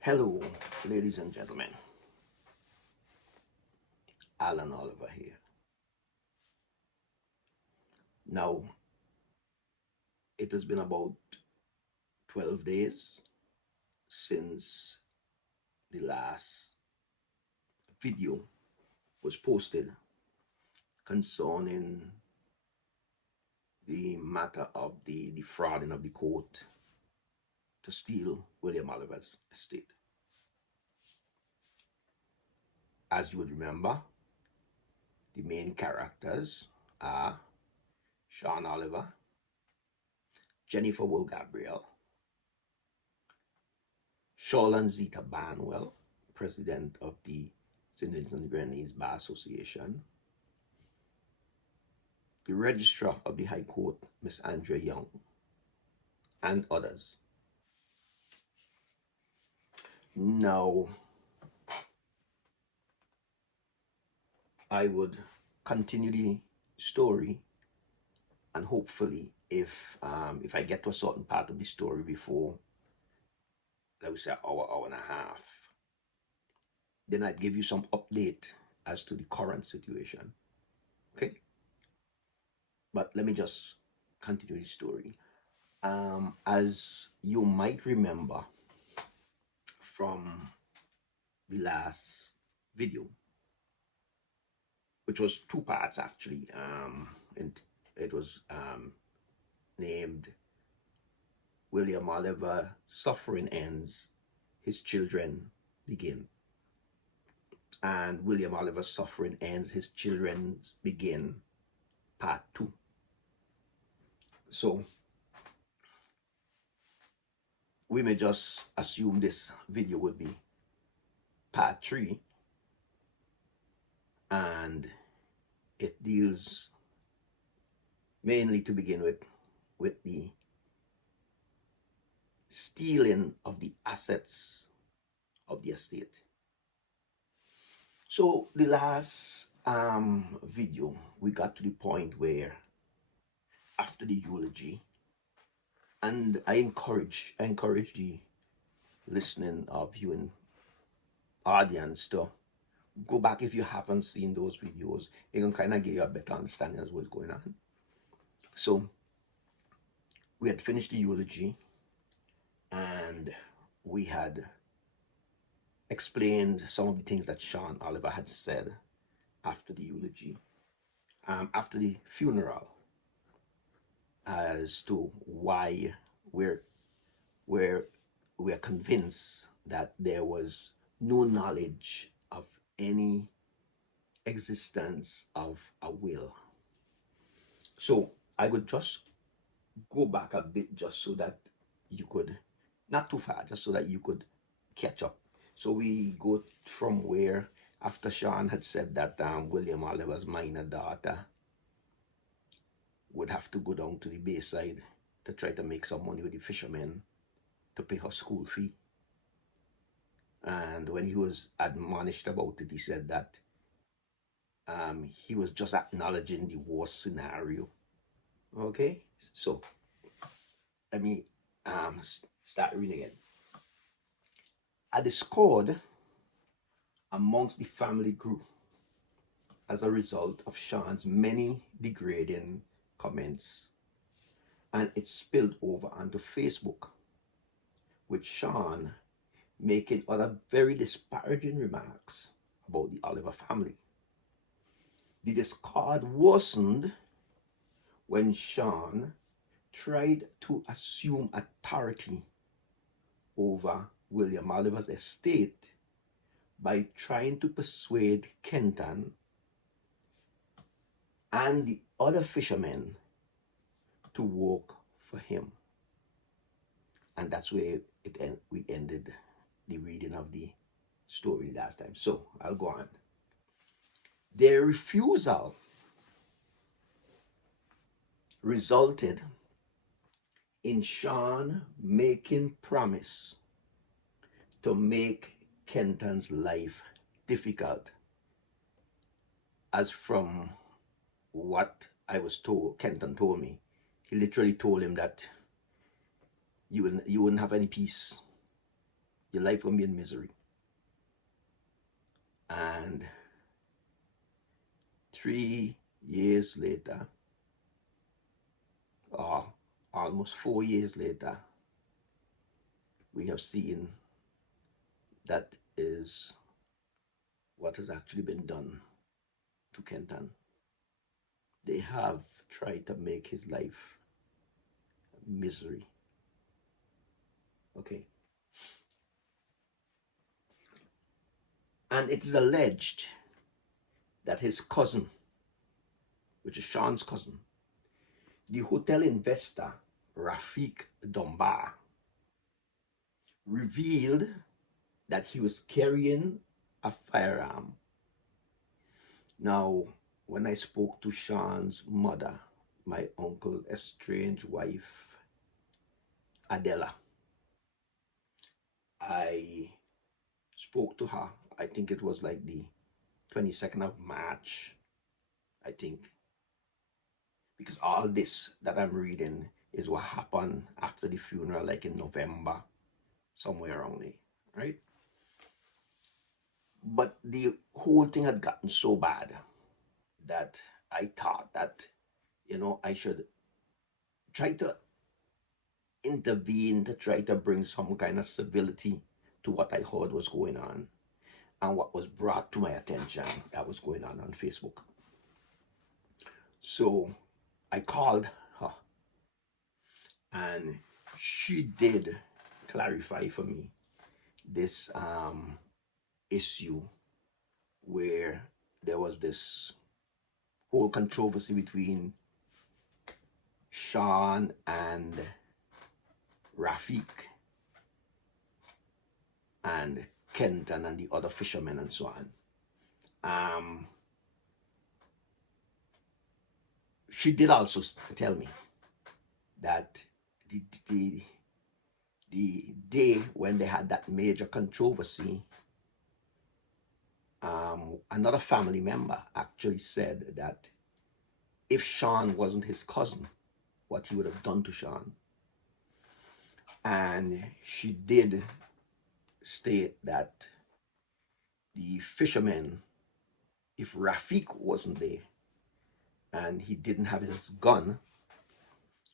Hello, ladies and gentlemen. Alan Oliver here. Now, it has been about 12 days since the last video was posted concerning the matter of the defrauding of the court to steal William Oliver's estate. As you would remember, the main characters are Sean Oliver, Jennifer Will Gabriel, Charlotte Zita Barnwell, president of the St. Vincent and the Grenadines Bar Association, the Registrar of the High Court, Miss Andrea Young, and others. Now, I would continue the story, and hopefully, if I get to a certain part of the story before, let me say, an hour and a half, then I'd give you some update as to the current situation. Okay? But let me just continue the story. As you might remember from the last video, which was two parts actually, and it was named William Oliver Suffering Ends, His Children Begin. And William Oliver Suffering Ends, His Children Begin, Part 2. So we may just assume this video would be Part 3, and it deals mainly, to begin with the stealing of the assets of the estate. So the last video, we got to the point where after the eulogy, and I encourage the listening or viewing audience to go back if you haven't seen those videos. It can kind of give you a better understanding of what's going on. So we had finished the eulogy, and we had explained some of the things that Sean Oliver had said after the eulogy, after the funeral, as to why we're convinced that there was no knowledge of any existence of a will. So I would just go back a bit just so that you could, not too far, just so that you could catch up. So we go from where, after Sean had said that William Oliver's minor daughter would have to go down to the bayside to try to make some money with the fishermen to pay her school fee. And when he was admonished about it, he said that he was just acknowledging the worst scenario. Okay, so let me start reading it. A discord amongst the family grew as a result of Sean's many degrading comments, and it spilled over onto Facebook, with Sean making other very disparaging remarks about the Oliver family. The discord worsened when Sean tried to assume authority over William Oliver's estate by trying to persuade Kenton and the other fishermen to work for him. And that's where we ended the reading of the story last time. So I'll go on. Their refusal resulted in Sean making promise to make Kenton's life difficult. As from what I was told, Kenton told me, he literally told him that you wouldn't have any peace your life will be in misery. And 3 years later, or almost 4 years later, we have seen that is what has actually been done to Kenton. They have tried to make his life misery. Okay. And it is alleged that his cousin, which is Sean's cousin, the hotel investor Rafiq Domba, revealed that he was carrying a firearm. Now, when I spoke to Sean's mother, my uncle's estranged wife, Adela, I spoke to her. I think it was like the 22nd of March, I think. Because all this that I'm reading is what happened after the funeral, like in November, somewhere around there, right? But the whole thing had gotten so bad that I thought that, I should try to intervene to try to bring some kind of civility to what I heard was going on and what was brought to my attention that was going on Facebook. So I called her, and she did clarify for me this issue where there was this whole controversy between Sean and Rafiq and Kenton and the other fishermen and so on. She did also tell me that the day when they had that major controversy, another family member actually said that if Sean wasn't his cousin, what he would have done to Sean. And she did state that the fishermen, if Rafiq wasn't there and he didn't have his gun,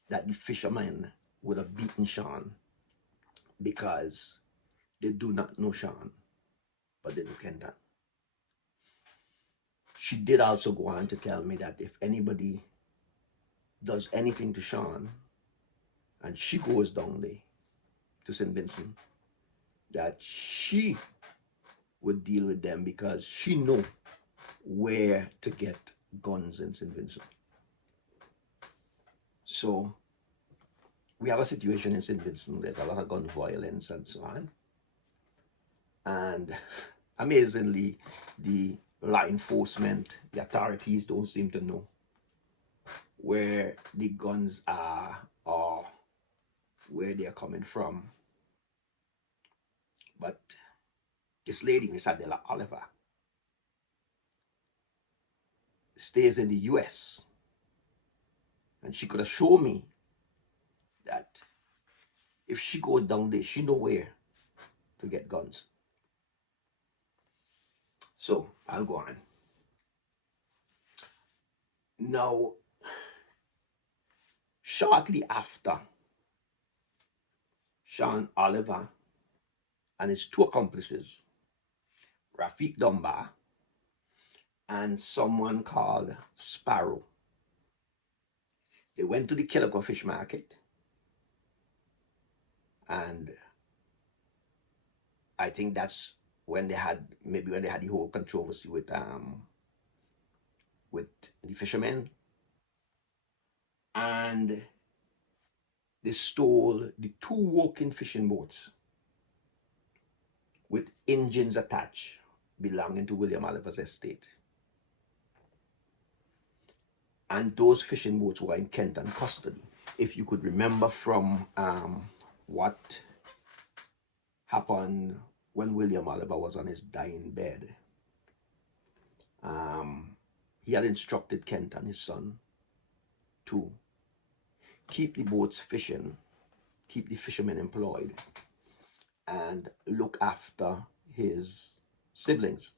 that the fishermen would have beaten Sean because they do not know Sean, but they know Kenton. She did also go on to tell me that if anybody does anything to Sean and she goes down there to St. Vincent, that she would deal with them because she know where to get guns in St. Vincent. So we have a situation in St. Vincent. There's a lot of gun violence and so on. And amazingly, the law enforcement, the authorities don't seem to know where the guns are or where they're coming from. But this lady, Miss Adela Oliver, stays in the US, and she could have shown me that if she goes down there, she know where to get guns. So I'll go on. Now, shortly after, Sean Oliver and his two accomplices, Rafiq Domba and someone called Sparrow, they went to the Killico Fish Market, and I think that's when they had the whole controversy with the fishermen, and they stole the two walking fishing boats with engines attached belonging to William Oliver's estate. And those fishing boats were in Kenton custody. If you could remember from what happened when William Oliver was on his dying bed, he had instructed Kenton, his son, to keep the boats fishing, keep the fishermen employed, and look after his siblings.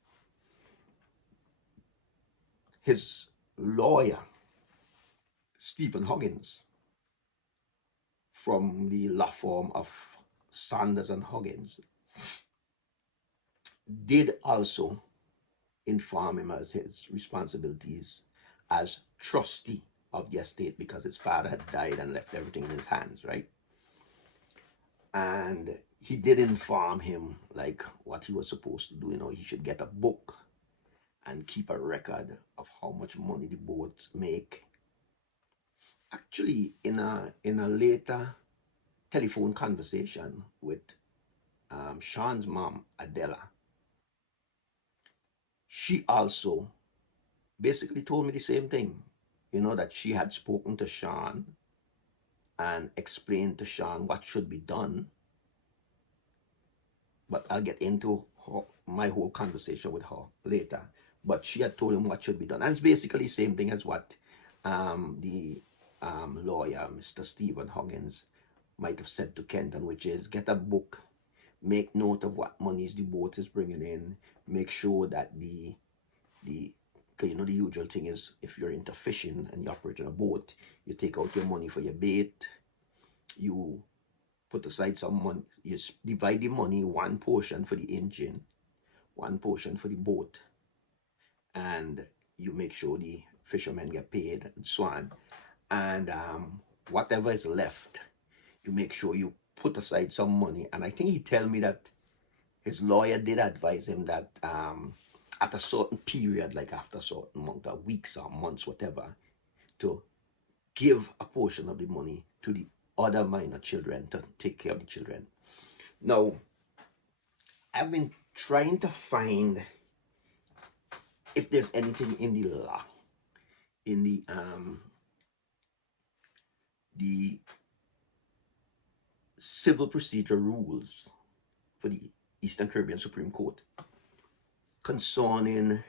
His lawyer, Stephen Huggins, from the law firm of Sanders and Huggins, did also inform him as his responsibilities as trustee of the estate because his father had died and left everything in his hands, right? And he did inform him like what he was supposed to do. He should get a book and keep a record of how much money the boats make. Actually, in a later telephone conversation with Sean's mom, Adela, she also basically told me the same thing. That she had spoken to Sean and explained to Sean what should be done. But I'll get into my whole conversation with her later. But she had told him what should be done. And it's basically the same thing as what the lawyer, Mr. Stephen Huggins, might have said to Kenton, which is get a book, make note of what monies the boat is bringing in, make sure that the the usual thing is if you're into fishing and you operate on a boat, you take out your money for your bait, you put aside some money, you divide the money, one portion for the engine, one portion for the boat, and you make sure the fishermen get paid and so on. And whatever is left, you make sure you put aside some money. And I think he tell me that his lawyer did advise him that at a certain period, like after a certain amount of weeks or months, whatever, to give a portion of the money to the other minor children to take care of the children. Now, I've been trying to find if there's anything in the law, in the civil procedure rules for the Eastern Caribbean Supreme Court concerning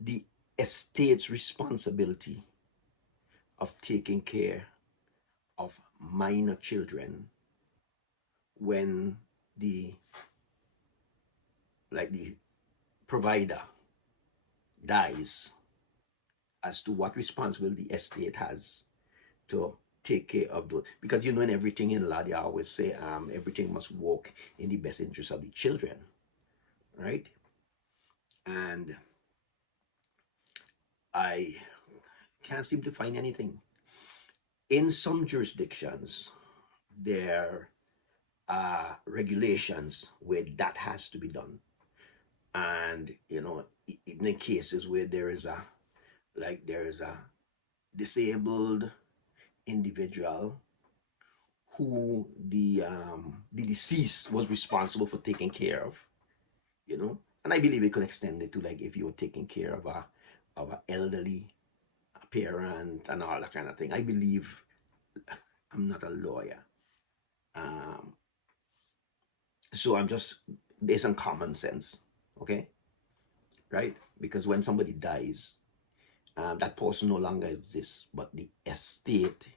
the estate's responsibility of taking care of minor children when the provider dies, as to what responsibility the estate has to take care of those. Because in everything in law they always say everything must work in the best interest of the children, right? And I can't seem to find anything. In some jurisdictions, there are regulations where that has to be done. And even in cases where there is a disabled individual who the deceased was responsible for taking care of, and I believe it could extend it to like if you were taking care of a elderly parent and all that kind of thing. I believe, I'm not a lawyer, so I'm just based on common sense, okay, right? Because when somebody dies, that person no longer exists, but the estate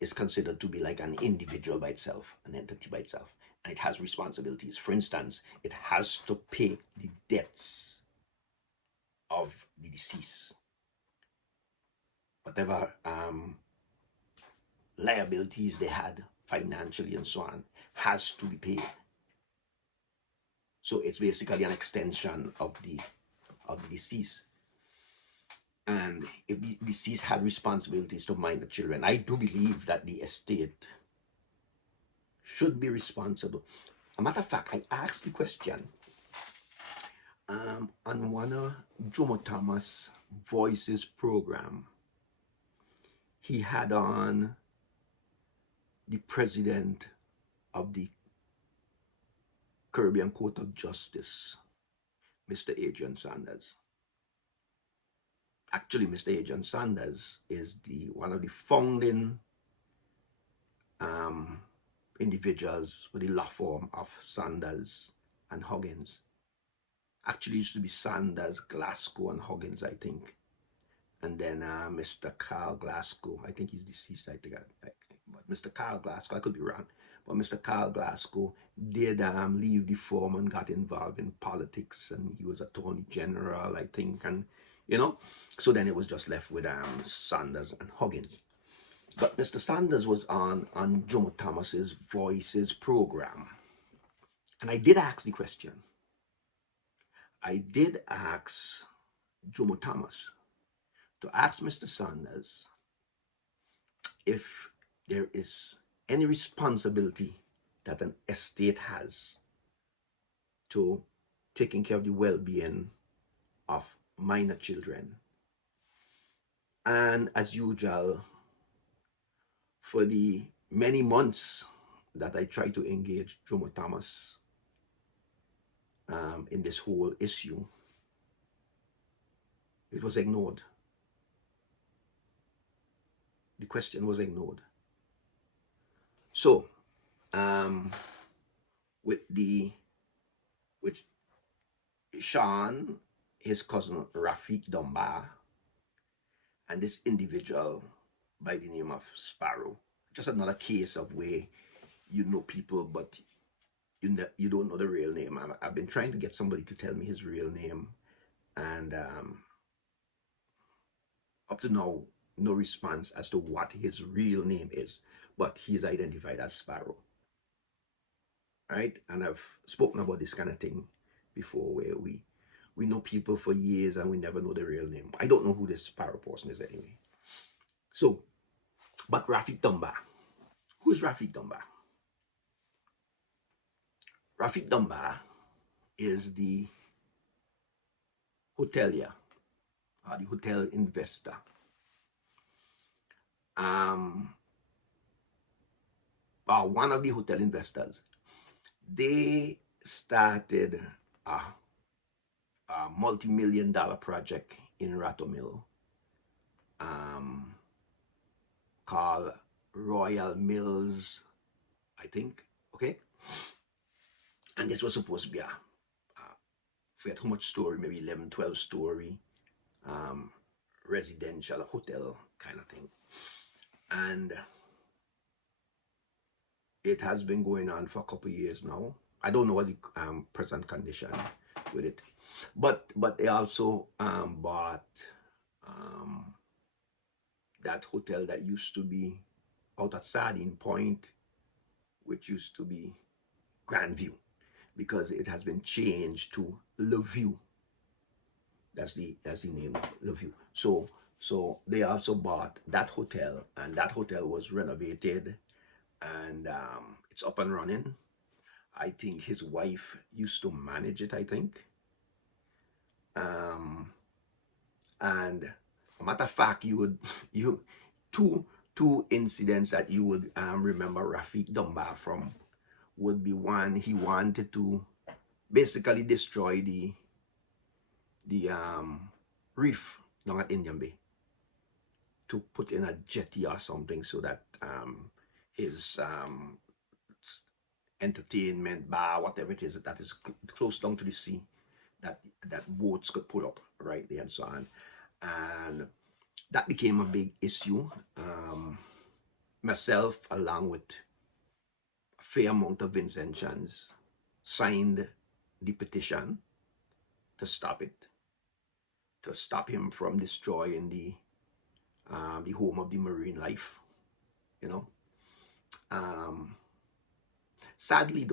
is considered to be like an individual by itself, an entity by itself, and it has responsibilities. For instance, it has to pay the debts of the deceased, whatever liabilities they had financially and so on has to be paid. So it's basically an extension of the deceased. And if the deceased had responsibilities to mind the children, I do believe that the estate should be responsible. A matter of fact, I asked the question on one of Jomo Thomas Voices program. He had on the president of the Caribbean Court of Justice, Mr. Adrian Sanders. Actually, Mr. Adrian Sanders is one of the founding individuals with the law firm of Sanders and Huggins. Actually, it used to be Sanders, Glasgow, and Huggins, I think. And then Mr. Carl Glasgow, I think he's deceased, I think. But Mr. Carl Glasgow, I could be wrong. But Mr. Carl Glasgow did leave the firm and got involved in politics, and he was Attorney General, I think, and so then it was just left with Sanders and Huggins. But Mr. Sanders was on Jomo Thomas's Voices program, and I did ask the question. I did ask Jomo Thomas to ask Mr. Sanders if there is any responsibility that an estate has to taking care of the well-being of minor children. And as usual, for the many months that I tried to engage Jomo Thomas in this whole issue, it was ignored. The question was ignored. So, with Sean, his cousin Rafiq Dunbar, and this individual by the name of Sparrow, just another case of where you know people, but you don't know the real name. I've been trying to get somebody to tell me his real name, and up to now, no response as to what his real name is, but he is identified as Sparrow. Right? And I've spoken about this kind of thing before, where we know people for years and we never know the real name. I don't know who this Sparrow person is anyway. So, but Rafiq Dunbar. Who's Rafiq Dunbar? Rafiq Dunbar is the hotelier, the hotel investor. One of the hotel investors. They started a multi-million-dollar project in Ratomil called Royal Mills, I think. Okay, and this was supposed to be forget how much story, maybe 11, 12 story residential hotel kind of thing, and it has been going on for a couple of years now. I don't know what the present condition with it, but they also bought that hotel that used to be out at Sardine Point, which used to be Grandview, because it has been changed to Le View. That's the name, Le View. So they also bought that hotel, and that hotel was renovated, and it's up and running. I think his wife used to manage it, I think. And a matter of fact, two incidents that you would remember Rafiq Dunbar from would be, one, he wanted to basically destroy the reef down at Indian Bay to put in a jetty or something, so that his entertainment bar, whatever it is, that is close down to the sea, that boats could pull up right there and so on. And that became a big issue. Myself, along with a fair amount of Vincentians, signed the petition to stop it, to stop him from destroying the home of the marine life, Sadly,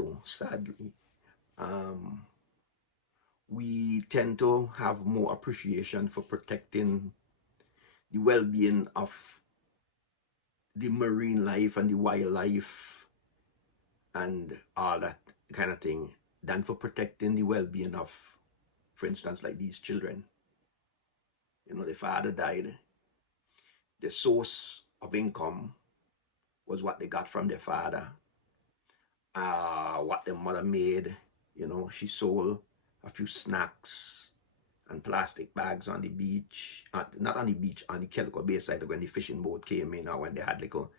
we tend to have more appreciation for protecting the well-being of the marine life and the wildlife and all that kind of thing than for protecting the well-being of, for instance, like these children. The father died. The source of income was what they got from their father. What their mother made, she sold a few snacks and plastic bags on the beach, not on the beach, on the Calico Bay side, when the fishing boat came in, or when they had like a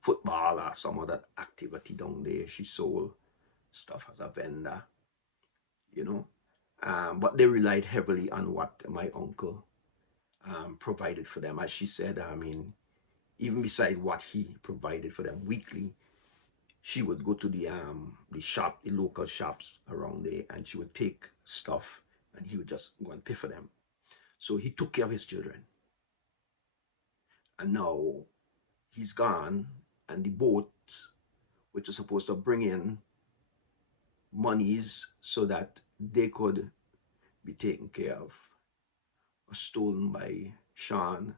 football or some other activity down there. She sold stuff as a vendor, but they relied heavily on what my uncle provided for them. As she said, even beside what he provided for them weekly, she would go to the shop, the local shops around there, and she would take stuff, and he would just go and pay for them. So he took care of his children, and now he's gone, and the boats, which are supposed to bring in monies so that they could be taken care of, was stolen by Sean,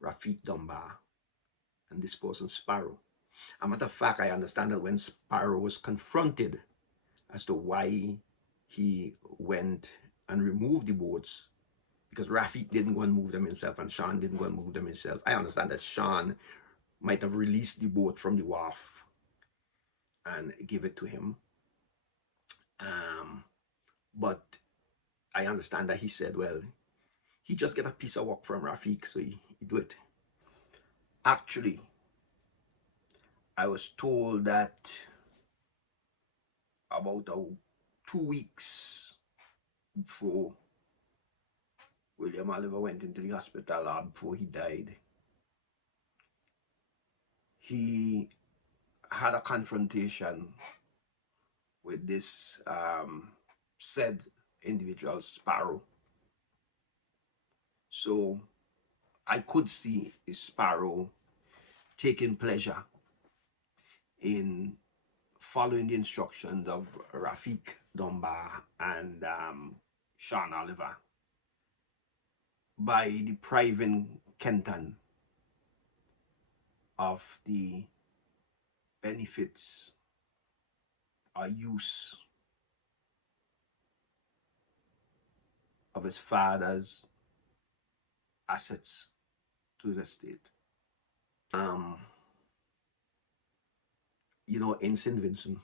Rafik Dunbar, and this person Sparrow. As a matter of fact, I understand that when Sparrow was confronted as to why he went and removed the boats, because Rafik didn't go and move them himself and Sean didn't go and move them himself. I understand that Sean might have released the boat from the wharf and give it to him. But I understand that he said, well, he just get a piece of work from Rafik, so he do it. Actually, I was told that about 2 weeks before William Oliver went into the hospital, or before he died, he had a confrontation with this said individual, Sparrow. So I could see Sparrow taking pleasure in following the instructions of Rafik Dunbar and Sean Oliver by depriving Kenton of the benefits or use of his father's assets to his estate. You know, in St. Vincent,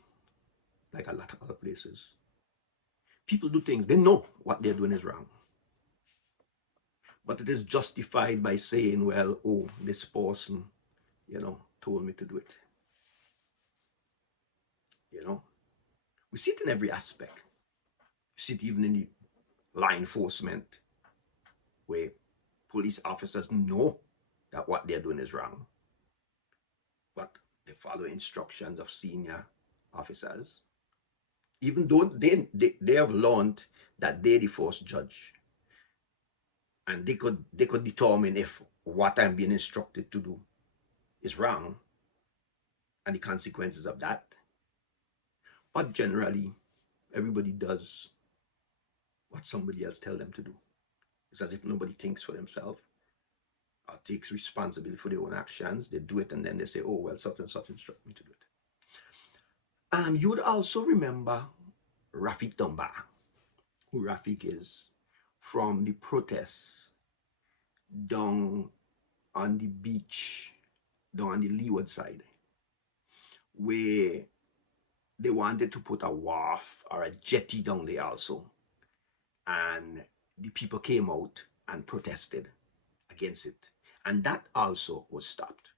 like a lot of other places, people do things, they know what they're doing is wrong. But it is justified by saying, well, oh, this person, you know, told me to do it. You know, we see it in every aspect. We see it even in the law enforcement, where police officers know that what they're doing is wrong, but they follow instructions of senior officers, even though they have learned that they're the first judge, and they could determine if what I'm being instructed to do is wrong and the consequences of that. But generally, everybody does what somebody else tells them to do. It's as if nobody thinks for themselves or takes responsibility for their own actions. They do it and then they say, oh, well, such and such instructed me to do it. You would also remember Rafik Dunbar, who Rafik is, from the protests down on the beach, down on the leeward side, where they wanted to put a wharf or a jetty down there also. And the people came out and protested against it. And that also was stopped.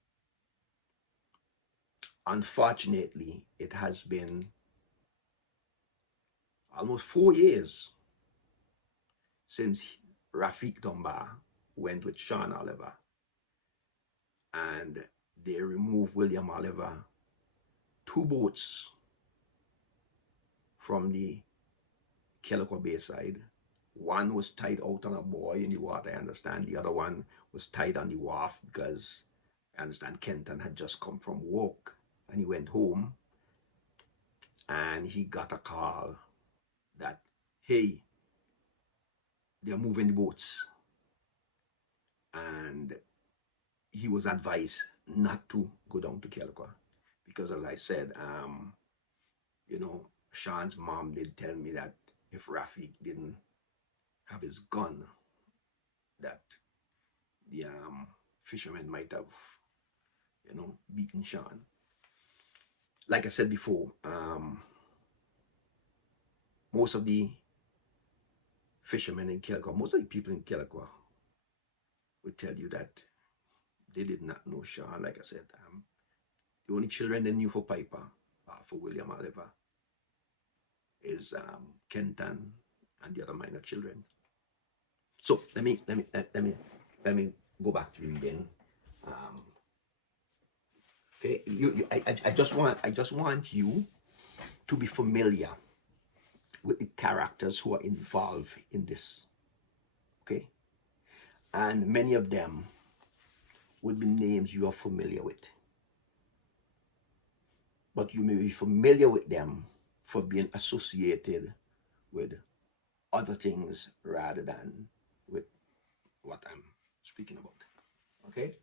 Unfortunately, it has been almost 4 years since Rafik Dunbar went with Sean Oliver, and they removed William Oliver 2 boats from the Kealakwa Bayside. One was tied out on a buoy in the water, I understand. The other one was tied on the wharf because I understand Kenton had just come from work and he went home and he got a call that, hey, they're moving the boats. And he was advised not to go down to Kealakwa because, as I said, you know, Sean's mom did tell me that if Rafik didn't have his gun, that the fishermen might have, you know, beaten Sean. Like I said before, most of the fishermen in Kealakwa, most of the people in Kealakwa would tell you that they did not know Sean. Like I said, the only children they knew for Piper, for William Oliver, is Kenton and the other minor children. So let me go back to reading Okay, I just want you to be familiar with the characters who are involved in this. Okay, and many of them would be names you are familiar with, but you may be familiar with them for being associated with other things rather than with what I'm speaking about. Okay,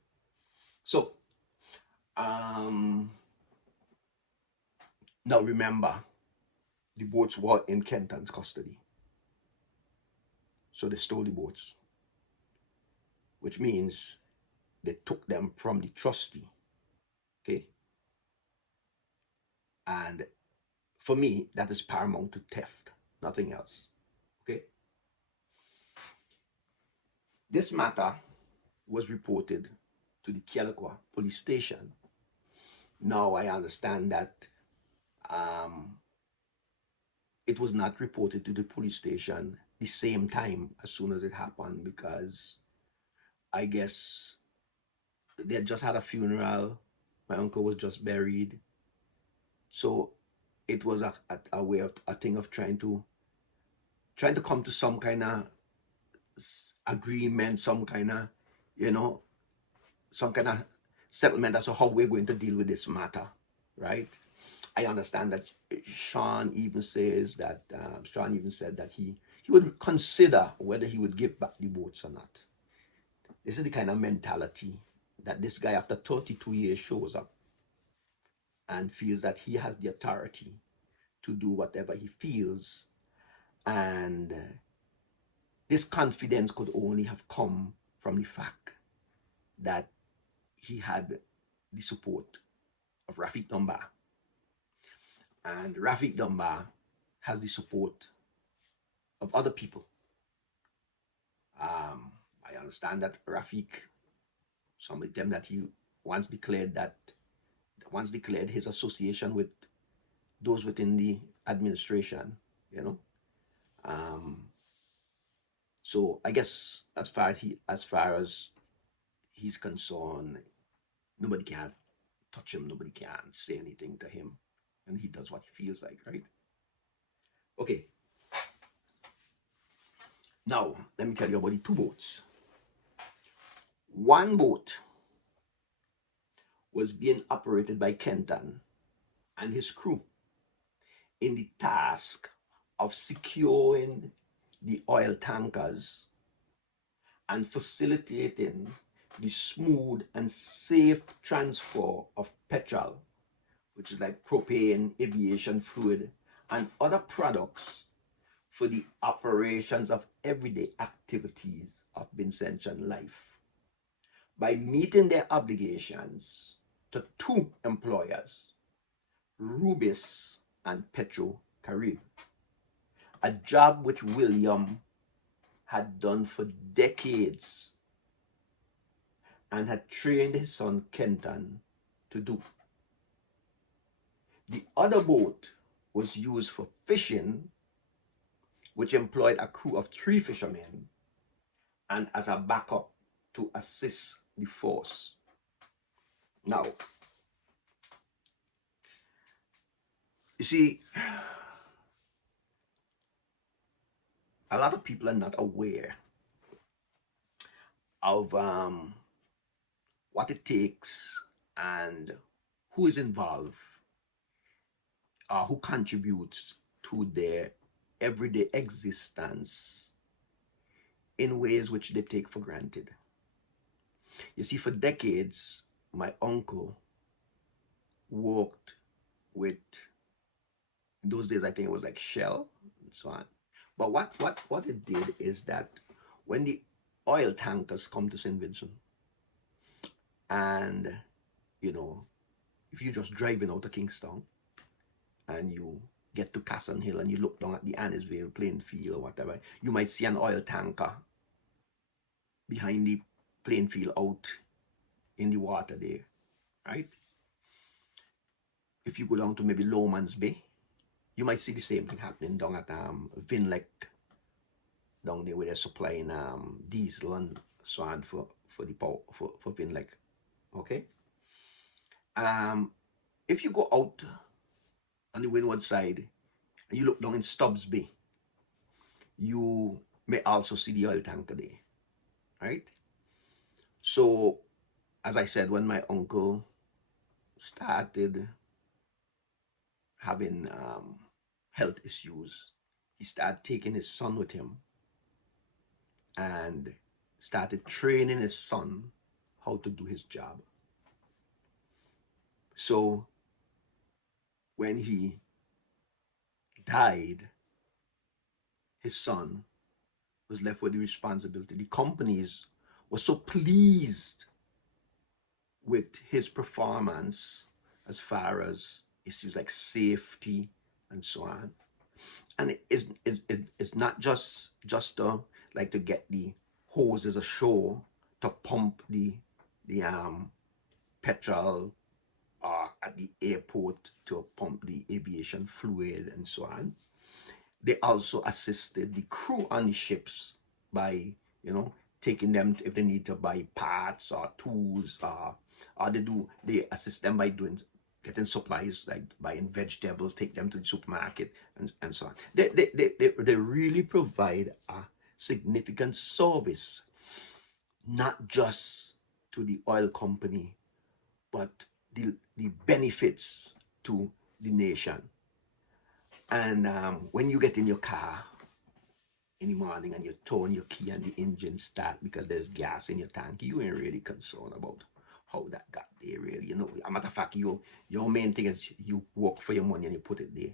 so um, now remember, the boats were in Kenton's custody, so they stole the boats, which means they took them from the trustee. Okay, and for me, that is paramount to theft, nothing else. Okay, this matter was reported to the Kialakwa police station. Now I understand that um, it was not reported to the police station the same time as soon as it happened, because I guess they had just had a funeral. My uncle was just buried, so it was a way of a thing of trying to come to some kind of agreement, some kind of, you know, some kind of settlement as to how we're going to deal with this matter, right? I understand that Sean even says that Sean even said that he would consider whether he would give back the votes or not. This is the kind of mentality that this guy, after 32 years, shows up and feels that he has the authority to do whatever he feels. And this confidence could only have come from the fact that he had the support of Rafik Dunbar. And Rafik Dunbar has the support of other people. I understand that Rafik, some of them that he once declared his association with those within the administration, you know. Um, so I guess as far as he's concerned, nobody can touch him, nobody can say anything to him, and he does what he feels like, right? Okay. Now let me tell you about the two boats. One boat was being operated by Kenton and his crew in the task of securing the oil tankers and facilitating the smooth and safe transfer of petrol, which is like propane, aviation fluid, and other products for the operations of everyday activities of Vincentian life. By meeting their obligations to two employers, Rubis and Petro Carib, a job which William had done for decades and had trained his son Kenton to do. The other boat was used for fishing, which employed a crew of 3 fishermen and as a backup to assist the force. Now, you see, a lot of people are not aware of what it takes and who is involved, who contributes to their everyday existence in ways which they take for granted. You see, for decades, my uncle worked with, in those days, I think it was like Shell and so on. But what it did is that when the oil tankers come to St. Vincent, and you know, if you're just driving out of Kingston and you get to Casson Hill and you look down at the Annisvale playing field or whatever, you might see an oil tanker behind the playing field out in the water there, right? If you go down to maybe Lowman's Bay, you might see the same thing happening down at Vinlek, down there where they're supplying diesel and so on for the power for Vinlek. Okay? If you go out on the windward side and you look down in Stubbs Bay, you may also see the oil tanker there, right? So, as I said, when my uncle started having health issues, he started taking his son with him and started training his son how to do his job. So when he died, his son was left with the responsibility. The companies were so pleased with his performance as far as issues like safety and so on. And it's not just like to get the hoses ashore to pump the petrol at the airport to pump the aviation fluid and so on. They also assisted the crew on the ships by, taking them if they need to buy parts or tools, or they assist them by getting supplies like buying vegetables, take them to the supermarket and so on. They really provide a significant service, not just to the oil company, but the benefits to the nation. And when you get in your car in the morning and you turn your key and the engine start because there's gas in your tank, you ain't really concerned about how that got there, really. A matter of fact, your main thing is you work for your money and you put it there.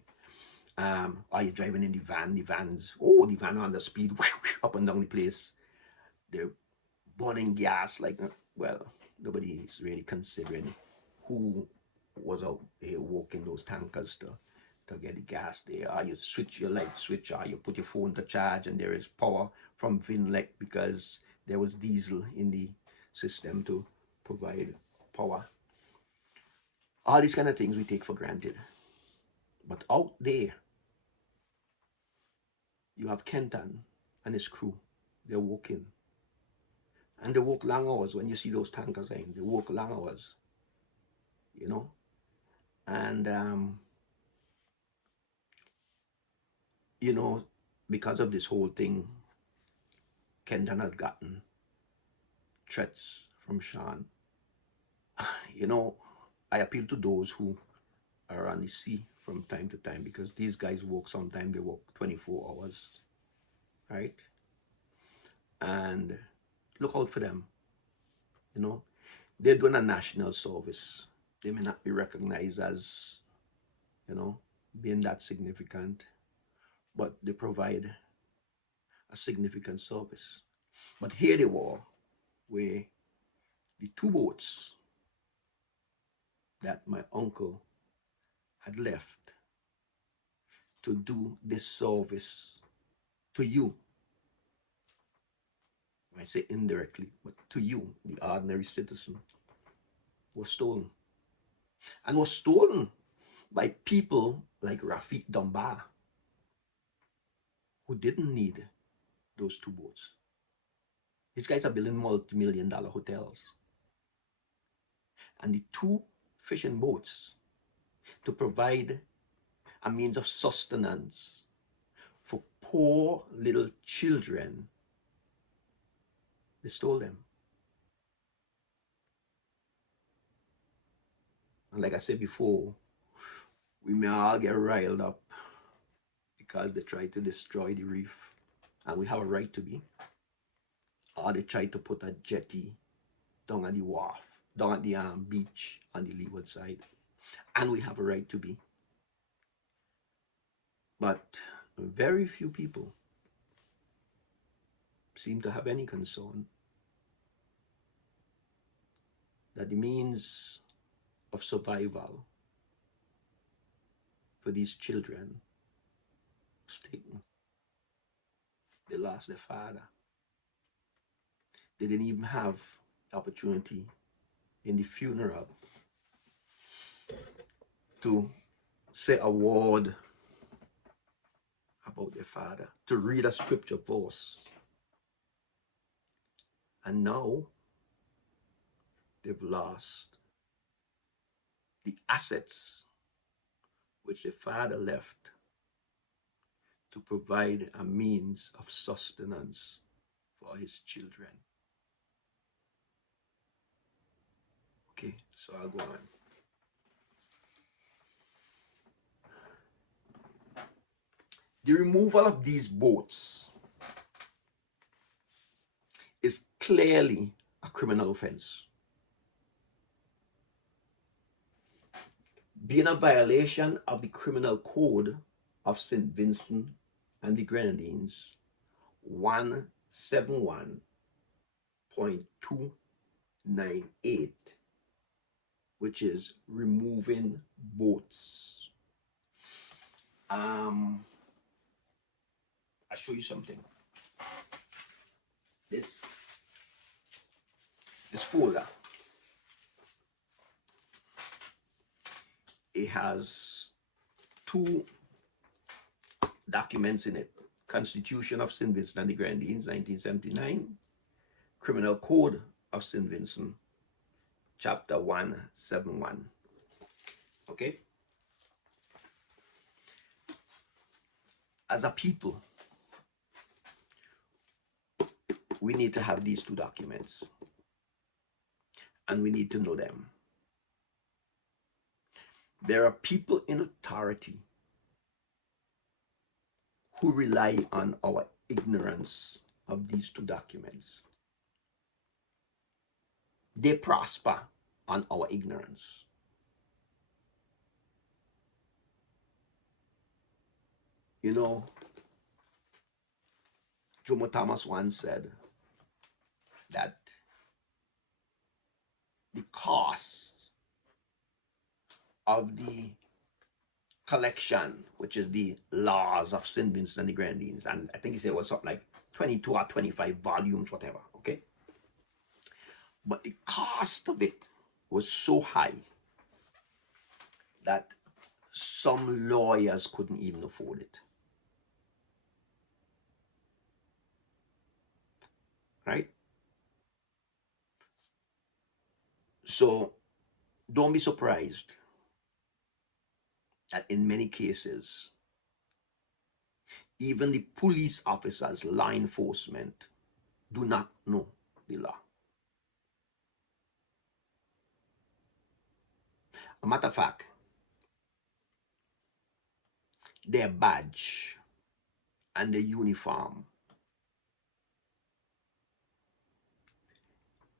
Or you're driving in the van, the van on the speed, up and down the place. They're burning gas like, well, nobody is really considering who was out there working those tankers to get the gas there. Or you switch your light switch, or you put your phone to charge and there is power from Vinlec because there was diesel in the system to provide power. All these kind of things we take for granted. But out there, you have Kenton and his crew. They're working. And they work long hours. When you see those tankers, they work long hours. And because of this whole thing, Kenton had gotten threats from Sean. I appeal to those who are on the sea from time to time, because these guys work, sometimes they work 24 hours, right? And look out for them. They're doing a national service. They may not be recognized as, being that significant, but they provide a significant service. But here they were, where the two boats that my uncle had left to do this service to you. I say indirectly, but to you, the ordinary citizen, was stolen. And was stolen by people like Rafik Dunbar, who didn't need those two boats. These guys are building multi-million-dollar hotels. And the two fishing boats to provide a means of sustenance for poor little children, they stole them. And like I said before, we may all get riled up because they try to destroy the reef, and we have a right to be. Or they try to put a jetty down at the wharf, down at the beach on the leeward side, and we have a right to be. But very few people seem to have any concern that the means of survival for these children was taken. They lost their father. They didn't even have the opportunity in the funeral to say a word about their father, to read a scripture verse. And now they've lost the assets which the father left to provide a means of sustenance for his children. Okay, so I'll go on. The removal of these boats is clearly a criminal offense, being a violation of the Criminal Code of St. Vincent and the Grenadines 171.298, which is removing boats. I'll show you something. This folder, it has two documents in it: Constitution of St. Vincent and the Grenadines 1979, Criminal Code of St. Vincent chapter 171. Okay, as a people, we need to have these two documents, and we need to know them. There are people in authority who rely on our ignorance of these two documents. They prosper on our ignorance. You know, Jomo Thomas once said that the cost of the collection, which is the laws of St. Vincent and the Grenadines, and I think he said it was something like 22 or 25 volumes, whatever, okay? But the cost of it was so high that some lawyers couldn't even afford it. Right? So don't be surprised that in many cases, even the police officers, law enforcement, do not know the law. A matter of fact, their badge and their uniform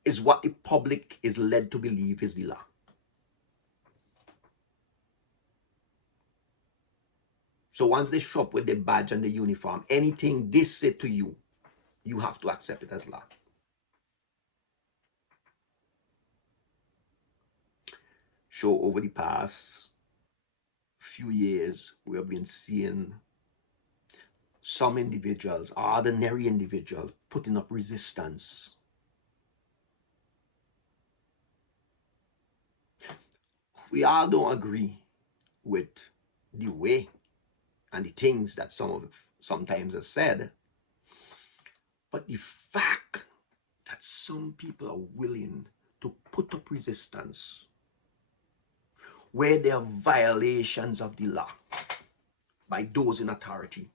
is what the public is led to believe is the law. So once they show up with the badge and the uniform, anything they say to you, you have to accept it as law. So over the past few years, we have been seeing some individuals, ordinary individuals, putting up resistance. We all don't agree with the way and the things that sometimes are said, but the fact that some people are willing to put up resistance where there are violations of the law by those in authority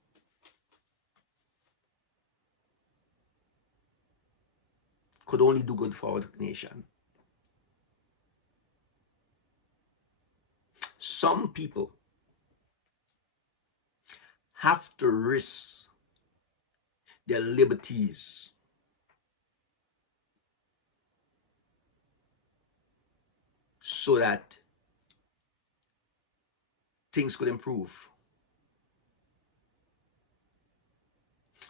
could only do good for our nation. Some people have to risk their liberties so that things could improve.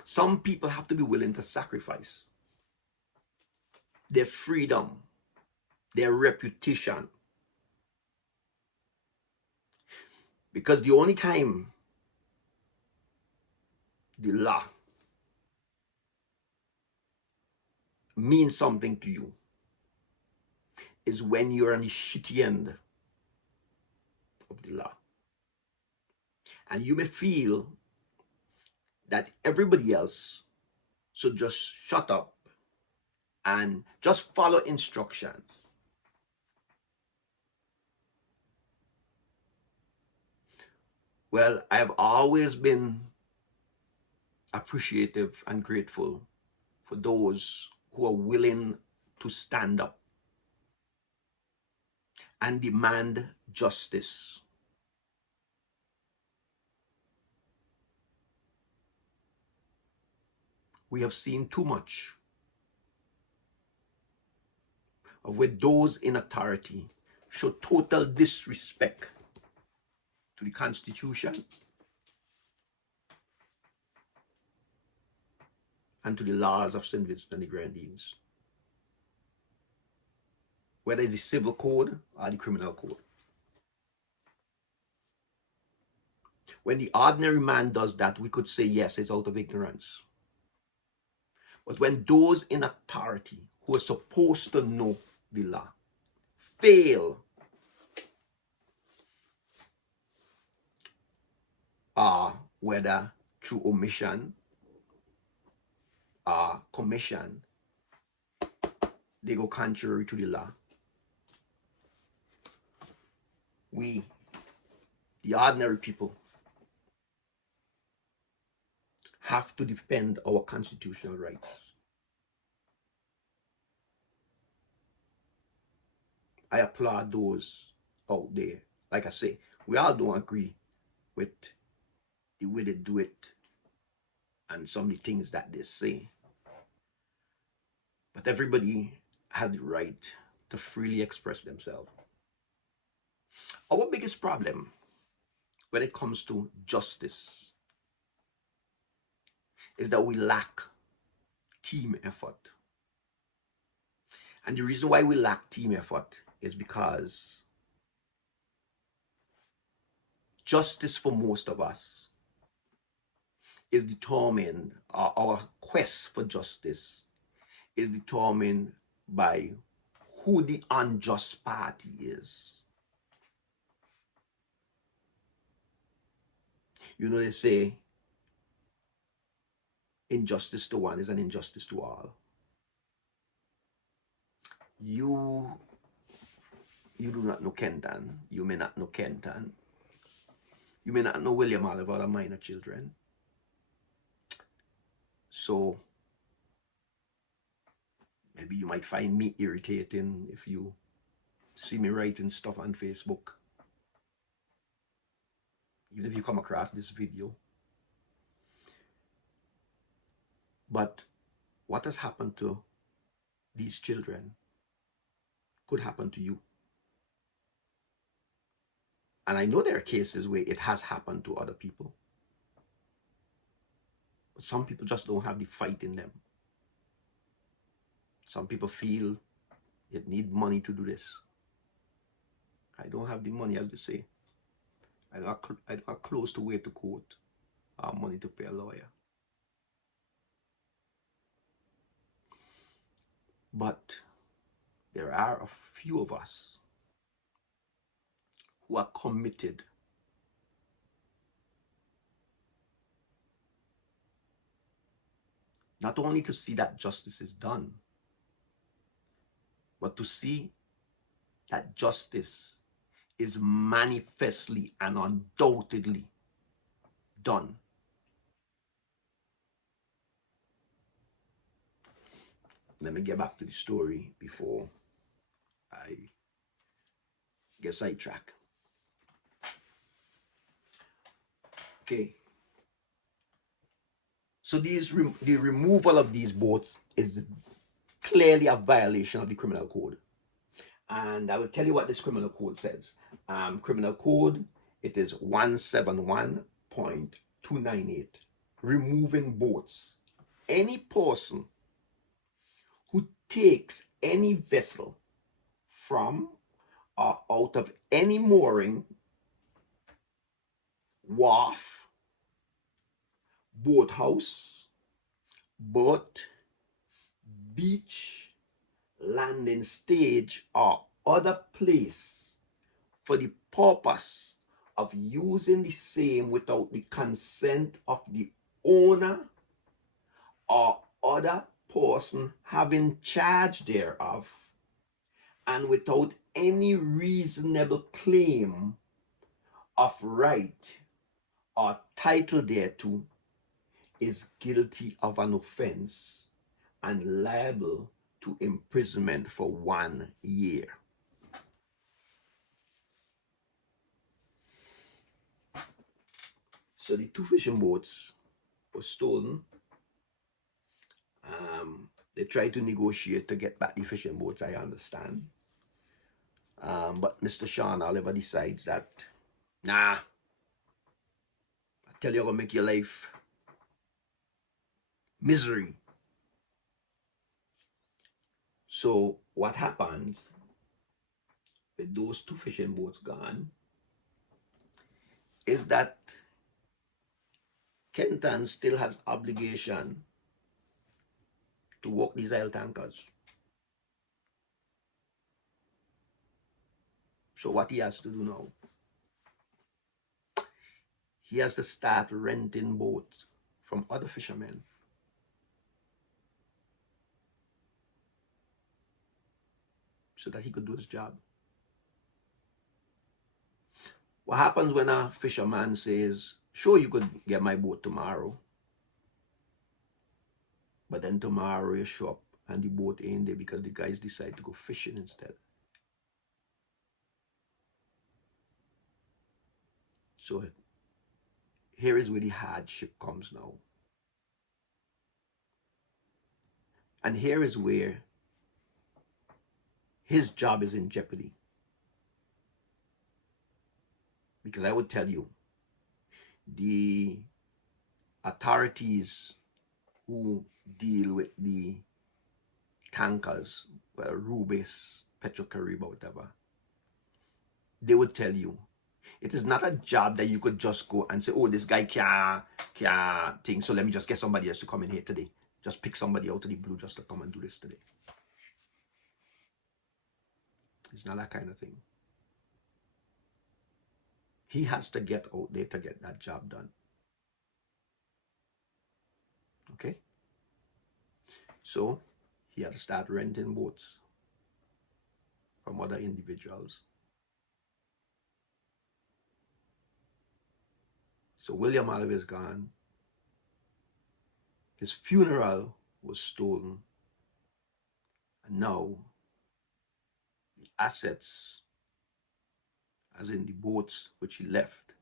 Some people have to be willing to sacrifice their freedom, their reputation, because the only time the law means something to you is when you're on the shitty end of the law. And you may feel that everybody else should just shut up and just follow instructions. Well, I've always been appreciative and grateful for those who are willing to stand up and demand justice. We have seen too much of where those in authority show total disrespect to the Constitution and to the laws of St. Vincent and the Grenadines, whether it's the civil code or the criminal code. When the ordinary man does that, we could say, yes, it's out of ignorance. But when those in authority who are supposed to know the law fail whether through omission or commission, they go contrary to the law. We, the ordinary people, have to defend our constitutional rights. I applaud those out there. Like I say, we all don't agree with the way they do it and some of the things that they say. But everybody has the right to freely express themselves. Our biggest problem when it comes to justice is that we lack team effort. And the reason why we lack team effort is because justice for most of us is determined, our quest for justice is determined by who the unjust party is. You know, they say injustice to one is an injustice to all. You do not know Kenton. You may not know Kenton. You may not know William Oliver, the minor children. So maybe you might find me irritating if you see me writing stuff on Facebook. Even if you come across this video. But what has happened to these children could happen to you. And I know there are cases where it has happened to other people. But some people just don't have the fight in them. Some people feel you need money to do this. I don't have the money, as they say. I'm not close to way to court or money to pay a lawyer. But there are a few of us who are committed not only to see that justice is done, but to see that justice is manifestly and undoubtedly done. Let me get back to the story before I get sidetracked. Okay. So the removal of these boats is clearly a violation of the criminal code. And I will tell you what this criminal code says. Criminal code, it is 171.298. Removing boats. Any person who takes any vessel from or out of any mooring, wharf, boathouse, boat, beach, landing stage, or other place for the purpose of using the same without the consent of the owner or other person having charge thereof, and without any reasonable claim of right are titled thereto is guilty of an offense and liable to imprisonment for 1 year. So the 2 fishing boats were stolen. They tried to negotiate to get back the fishing boats, I understand. But Mr. Sean Oliver decides that, nah, I tell you, I'm gonna make your life misery. So what happens with those 2 fishing boats gone is that Kenton still has obligation to work these oil tankers. So what he has to do now, he has to start renting boats from other fishermen. So that he could do his job. What happens when a fisherman says, sure, you could get my boat tomorrow, but then tomorrow you show up and the boat ain't there because the guys decide to go fishing instead. So here is where the hardship comes now. And here is where his job is in jeopardy. Because I would tell you, the authorities who deal with the tankers, well, Rubis, Petrocaribe, whatever, they would tell you, it is not a job that you could just go and say, oh, this guy can't think, so let me just get somebody else to come in here today. Just pick somebody out of the blue just to come and do this today. It's not that kind of thing. He has to get out there to get that job done. Okay? So he had to start renting boats from other individuals. So William Oliver is gone. His funeral was stolen. And now the assets, as in the boats which he left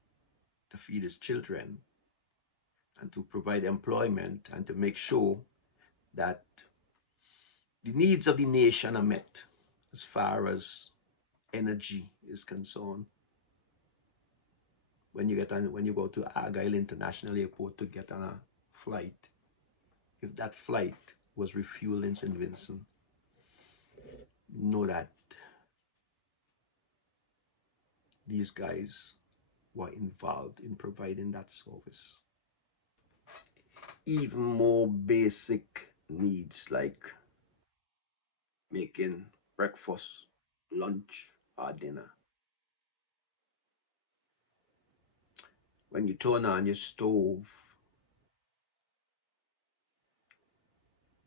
to feed his children and to provide employment and to make sure that the needs of the nation are met as far as energy is concerned. When you go to Argyle International Airport to get on a flight, if that flight was refueled in St. Vincent, know that these guys were involved in providing that service. Even more basic needs like making breakfast, lunch, or dinner. When you turn on your stove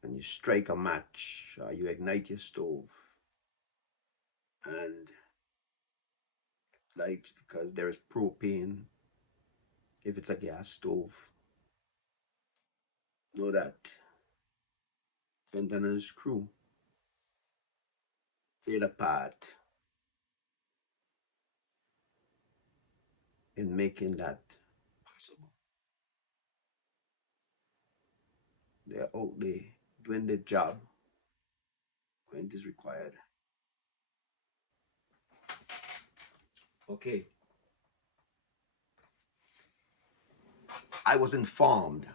and you strike a match, or you ignite your stove and lights because there is propane if it's a gas stove, know that Kenton and his crew played a part in making that possible. They're out there doing their job when it is required. Okay. I was informed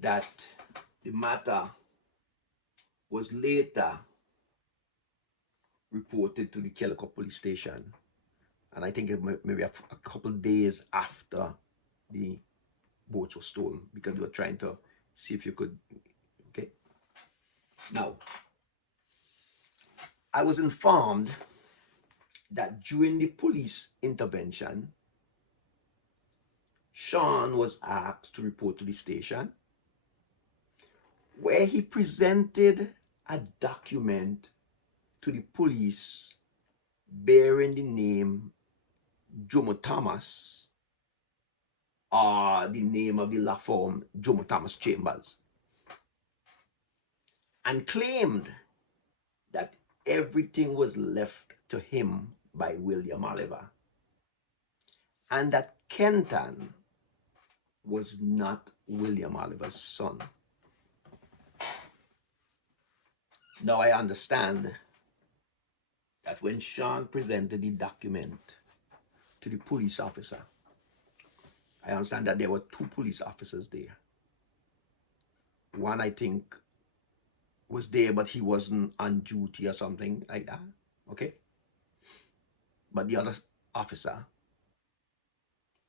that the matter was later reported to the Kellicott police station, and I think it maybe a couple days after the boats were stolen, because they were trying to see if you could. Okay. Now, I was informed that during the police intervention, Sean was asked to report to the station, where he presented a document to the police bearing the name Jomo Thomas, or the name of the law firm Jomo Thomas Chambers, and claimed that everything was left to him by William Oliver, and that Kenton was not William Oliver's son. Now I understand that when Sean presented the document to the police officer, I understand that there were 2 police officers there. One, I think, was there, but he wasn't on duty or something like that. Okay? But the other officer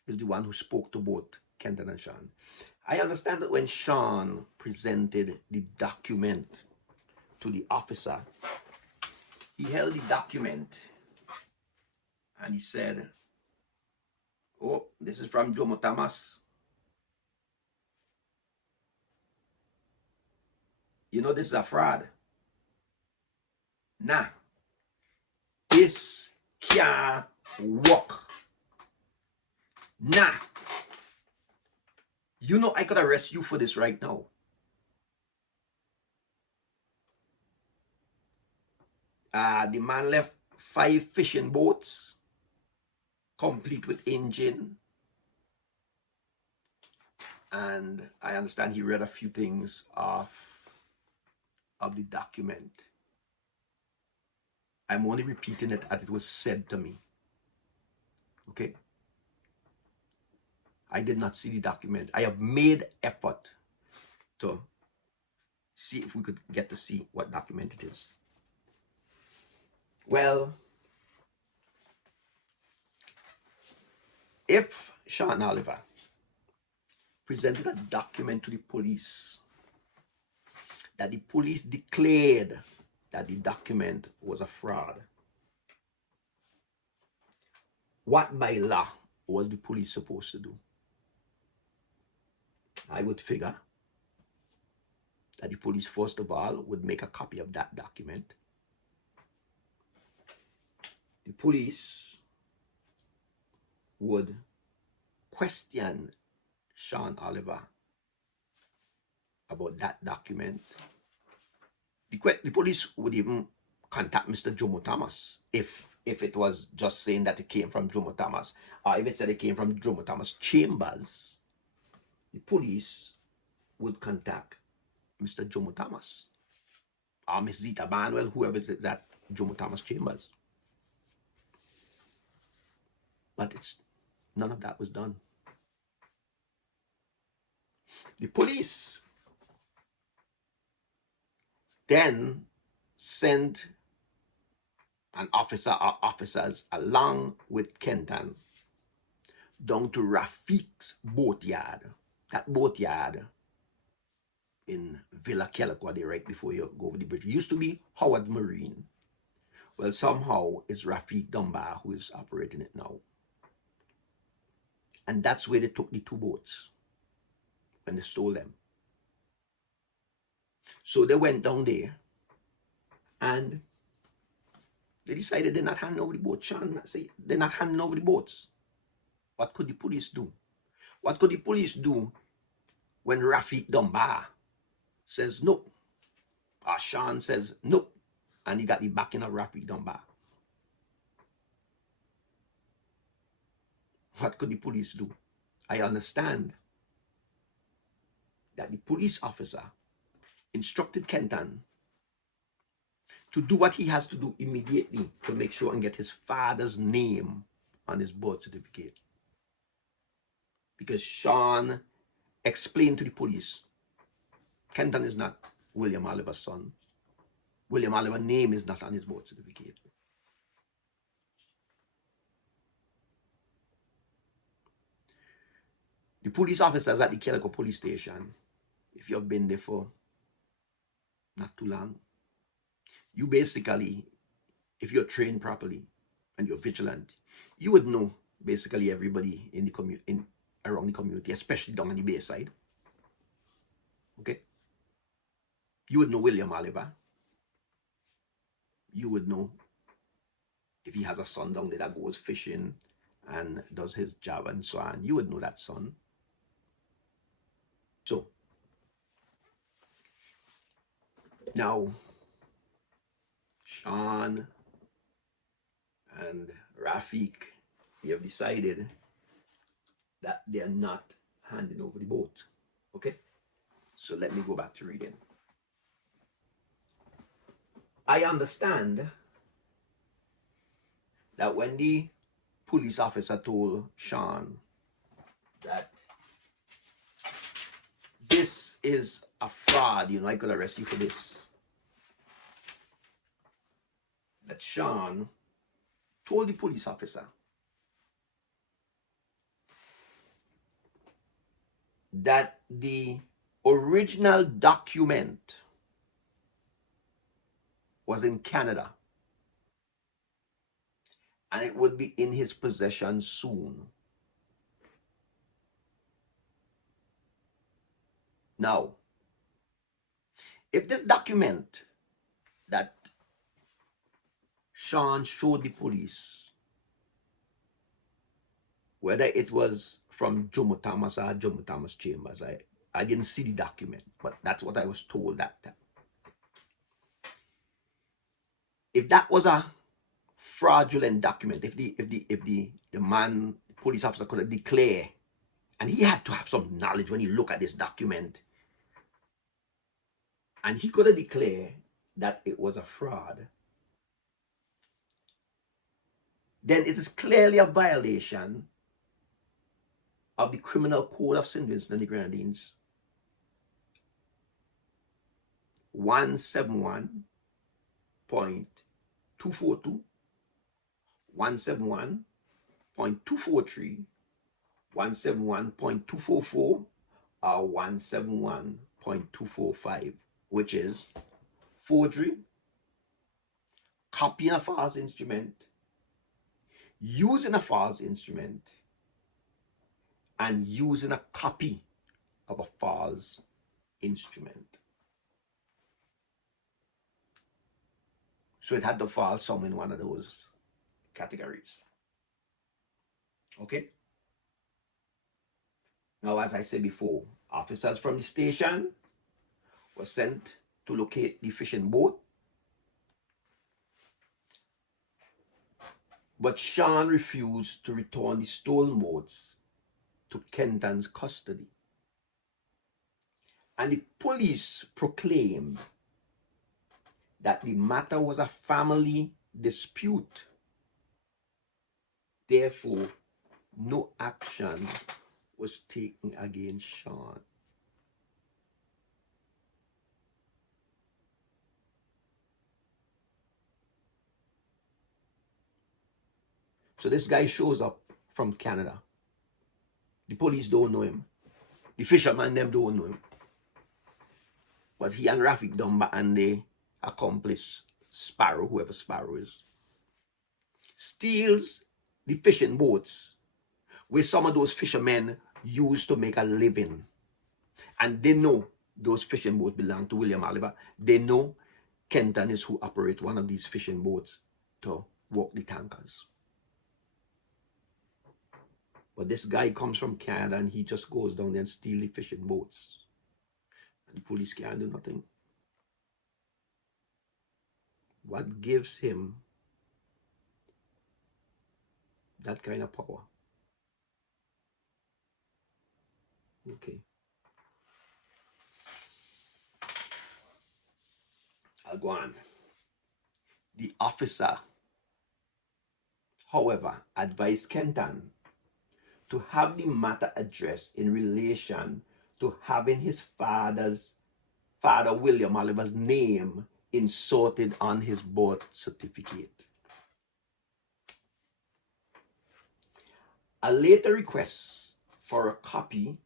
is the one who spoke to both Kenton and Sean. I understand that when Sean presented the document to the officer, he held the document and he said, "Oh, this is from Jomo Thomas. You know this is a fraud. Nah, this can't work. Nah, you know I could arrest you for this right now. The man left 5 fishing boats, complete with engine. And I understand he read a few things off of the document. I'm only repeating it as it was said to me. Okay? I did not see the document. I have made effort to see if we could get to see what document it is. Well, if Sean Oliver presented a document to the police that the police declared that the document was a fraud, what by law was the police supposed to do? I would figure that the police, first of all, would make a copy of that document. The police would question Sean Oliver about that document. The police would even contact Mr. Jomo Thomas if it was just saying that it came from Jomo Thomas, or if it said it came from Jomo Thomas Chambers. The police would contact Mr. Jomo Thomas or Miss Zita Barnwell, whoever is at Jomo Thomas Chambers. But none of that was done. The police then sent an officer or officers along with Kenton down to Rafiq's boatyard. That boatyard in Villa Kellequoddy, right before you go over the bridge. It used to be Howard Marine. Well, somehow it's Rafiq Dunbar who is operating it now. And that's where they took the 2 boats when they stole them. So they went down there and they decided they're not handing over the boat. Sean say they're not handing over the boats. What could the police do? What could the police do when Rafiq Dunbar says no? Or Sean says no, and he got the backing of Rafiq Dunbar. What could the police do? I understand that the police officer instructed Kenton to do what he has to do immediately to make sure and get his father's name on his birth certificate. Because Sean explained to the police, Kenton is not William Oliver's son. William Oliver's name is not on his birth certificate. The police officers at the Kellequoddy police station, if you've been there for not too long, you basically, if you're trained properly and you're vigilant, you would know basically everybody in the around the community, especially down on the Bayside. Okay? You would know William Oliver. You would know if he has a son down there that goes fishing and does his job and so on. You would know that, son. So now Sean and Rafik, they have decided that they are not handing over the boat. Okay? So let me go back to reading. I understand that when the police officer told Sean that this is a fraud, I could arrest you for this, that Sean told the police officer that the original document was in Canada and it would be in his possession soon. Now, if this document that Sean showed the police, whether it was from Jomo Thomas or Jomo Thomas Chambers, I didn't see the document, but that's what I was told that time. If that was a fraudulent document, if the man, police officer, could declare, and he had to have some knowledge when he looked at this document, and he could have declared that it was a fraud, then it is clearly a violation of the Criminal Code of St. Vincent and the Grenadines, 171.242, 171.243, 171.244, or 171.245, which is forgery, copying a false instrument, using a false instrument, and using a copy of a false instrument. So it had to fall some in one of those categories. Okay? Now, as I said before, officers from the station were sent to locate the fishing boat. But Sean refused to return the stolen boats to Kenton's custody. And the police proclaimed that the matter was a family dispute. Therefore, no action was taken against Sean. So this guy shows up from Canada. The police don't know him. The fishermen, them don't know him. But he and Rafik Dumba and the accomplice Sparrow, whoever Sparrow is, steals the fishing boats where some of those fishermen used to make a living. And they know those fishing boats belong to William Oliver. They know Kenton is who operates one of these fishing boats to walk the tankers. But this guy comes from Canada and he just goes down there and steals the fishing boats. And the police can't do nothing. What gives him that kind of power? Okay. I'll go on. The officer, however, advised Kenton to have the matter addressed in relation to having his father William Oliver's name inserted on his birth certificate. A later request for a copy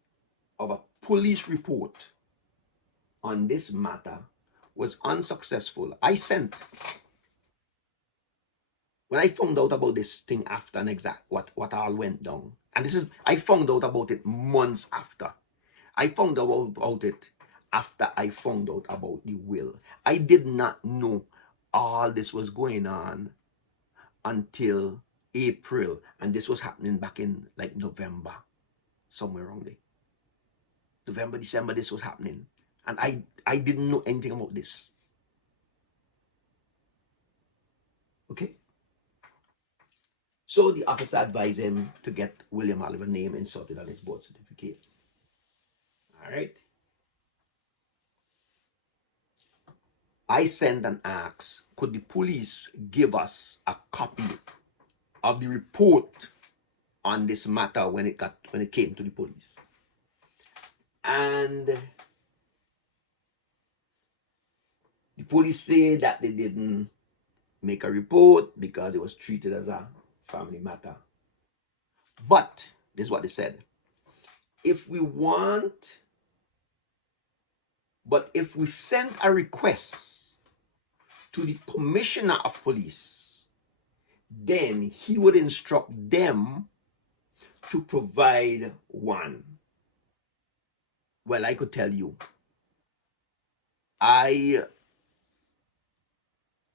of a police report on this matter was unsuccessful. When I found out about this thing after an exact what all went down, and I found out about it months after. I found out about it after I found out about the will. I did not know all this was going on until April, and this was happening back in like November, somewhere around there. November, December, this was happening. And I didn't know anything about this. Okay? So the officer advised him to get William Oliver's name inserted on his birth certificate. All right? I sent and asked, could the police give us a copy of the report on this matter when it came to the police? And the police say that they didn't make a report because it was treated as a family matter. But this is what they said. If we send a request to the commissioner of police, then he would instruct them to provide one. Well, I could tell you, I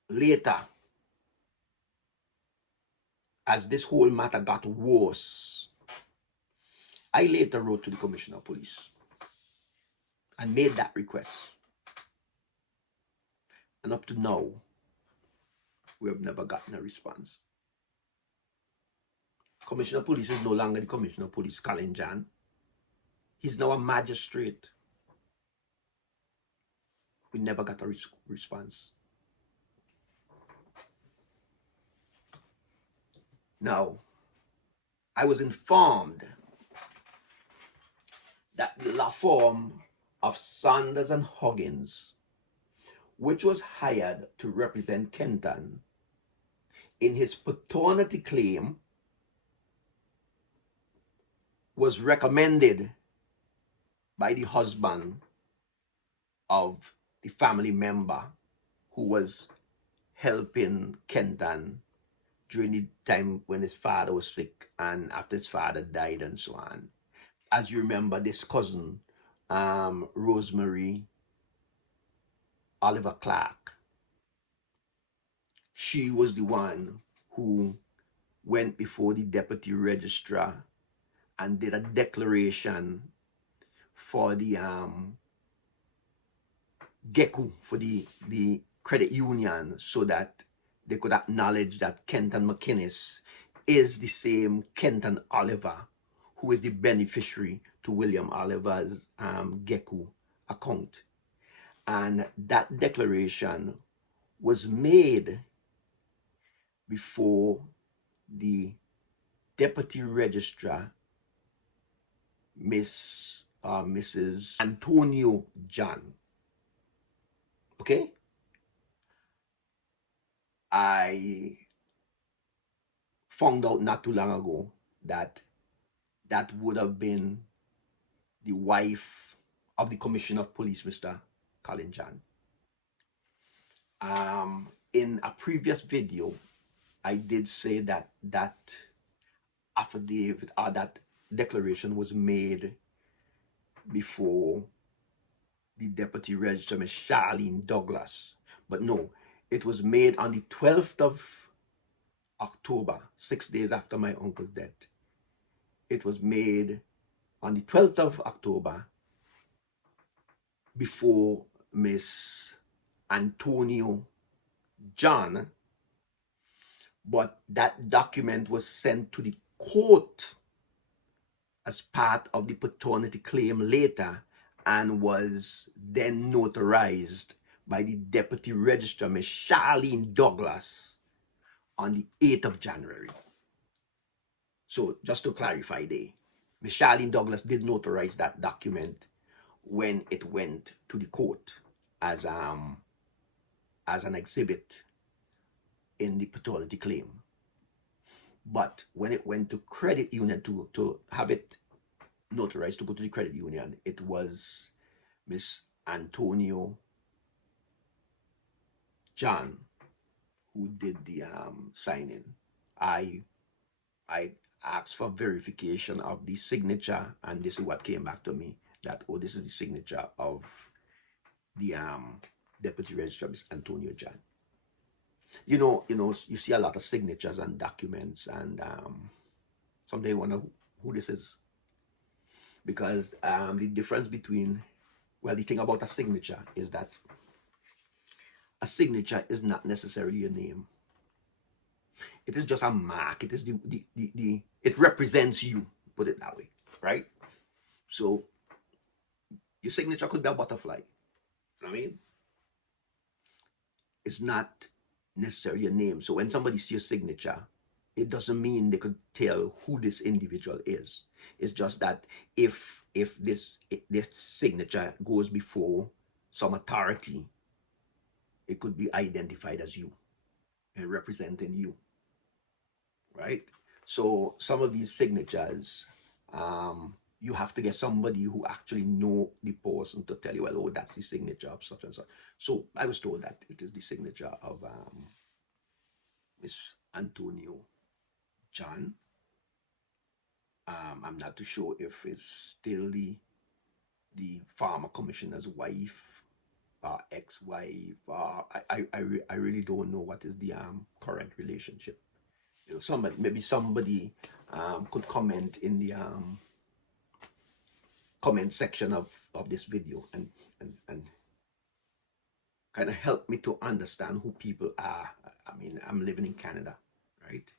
later, as this whole matter got worse, I later wrote to the commissioner of police and made that request. And up to now, we have never gotten a response. Commissioner of Police is no longer the Commissioner of Police, Colin John. He's now a magistrate. We never got a response. Now, I was informed that the law firm of Sanders and Huggins, which was hired to represent Kenton in his paternity claim, was recommended by the husband of the family member who was helping Kenton during the time when his father was sick and after his father died and so on. As you remember, this cousin, Rosemary Oliver Clark, she was the one who went before the deputy registrar and did a declaration for the GECU, for the credit union, so that they could acknowledge that Kenton McInnes is the same Kenton Oliver who is the beneficiary to William Oliver's GECU account. And that declaration was made before the deputy registrar, Mrs. Antonio John. Okay? I found out not too long ago that that would have been the wife of the Commissioner of Police, Mr. Colin John. In a previous video, I did say that that affidavit or that declaration was made before the deputy registrar, Ms. Charlene Douglas. But no, it was made on the 12th of October, 6 days after my uncle's death. It was made on the 12th of October before Miss Antonio John, but that document was sent to the court as part of the paternity claim later and was then notarized by the deputy registrar, Ms. Charlene Douglas, on the 8th of January. So just to clarify there, Ms. Charlene Douglas did notarize that document when it went to the court as an exhibit in the paternity claim. But when it went to credit union to have it notarized to go to the credit union, it was Miss Antonio John who did the signing. I asked for verification of the signature, and this is what came back to me, that, oh, this is the signature of the deputy registrar, Miss Antonio John. You see a lot of signatures and documents, and someday you wonder who this is, because the difference between, well, the thing about a signature is that a signature is not necessarily your name. It is just a mark. It is it represents you, put it that way, right? So your signature could be a butterfly. You know what I mean? It's not necessarily your name. So when somebody sees your signature, it doesn't mean they could tell who this individual is. It's just that if this signature goes before some authority, it could be identified as you and representing you, right? So some of these signatures, you have to get somebody who actually know the person to tell you, well, oh, that's the signature of such and such. So I was told that it is the signature of Miss Antonio John. I'm not too sure if it's still the farmer commissioner's wife, ex-wife. I really don't know what is the current relationship. Somebody could comment in the comment section of this video and kind of help me to understand who people are. I mean, I'm living in Canada, right?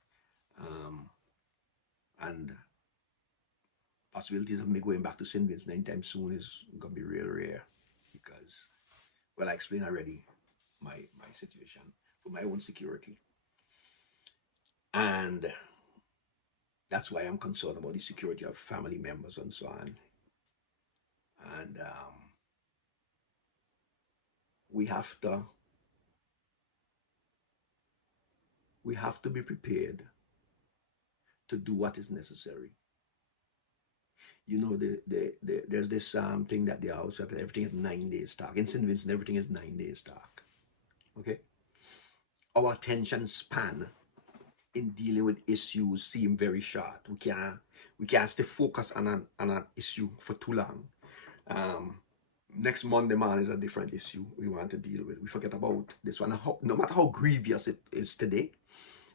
And possibilities of me going back to St. Vincent anytime soon is gonna be real rare, because, well, I explained already my situation for my own security, and that's why I'm concerned about the security of family members and so on. And we have to be prepared to do what is necessary. There's this thing that they always say that everything is 9 days dark. In St. Vincent, everything is 9 days dark. Okay? Our attention span in dealing with issues seem very short. We can't stay focused on an issue for too long. Next Monday morning is a different issue we want to deal with. We forget about this one. No matter how grievous it is today,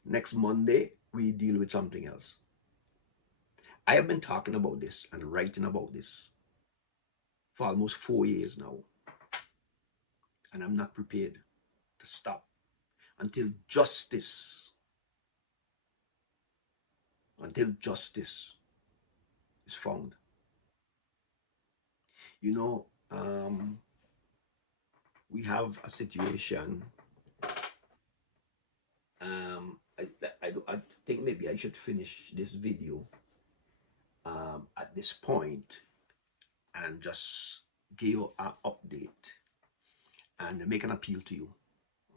next Monday we deal with something else. I have been talking about this and writing about this for almost 4 years now, and I'm not prepared to stop until justice is found. We have a situation. I think maybe I should finish this video at this point and just give you an update and make an appeal to you,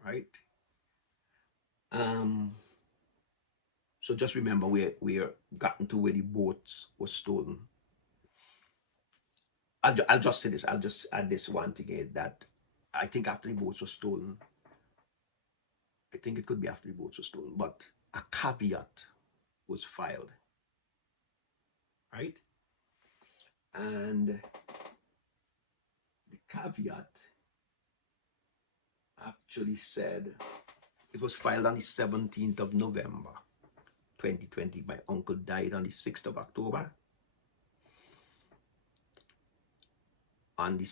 right? So just remember, we're gotten to where the boats were stolen. I'll just say this. I'll just add this one thing here, that I think after the boats were stolen, I think it could be after the boats were stolen, but a caveat was filed, right? And the caveat actually said, it was filed on the 17th of November 2020. My uncle died on the 6th of October. On the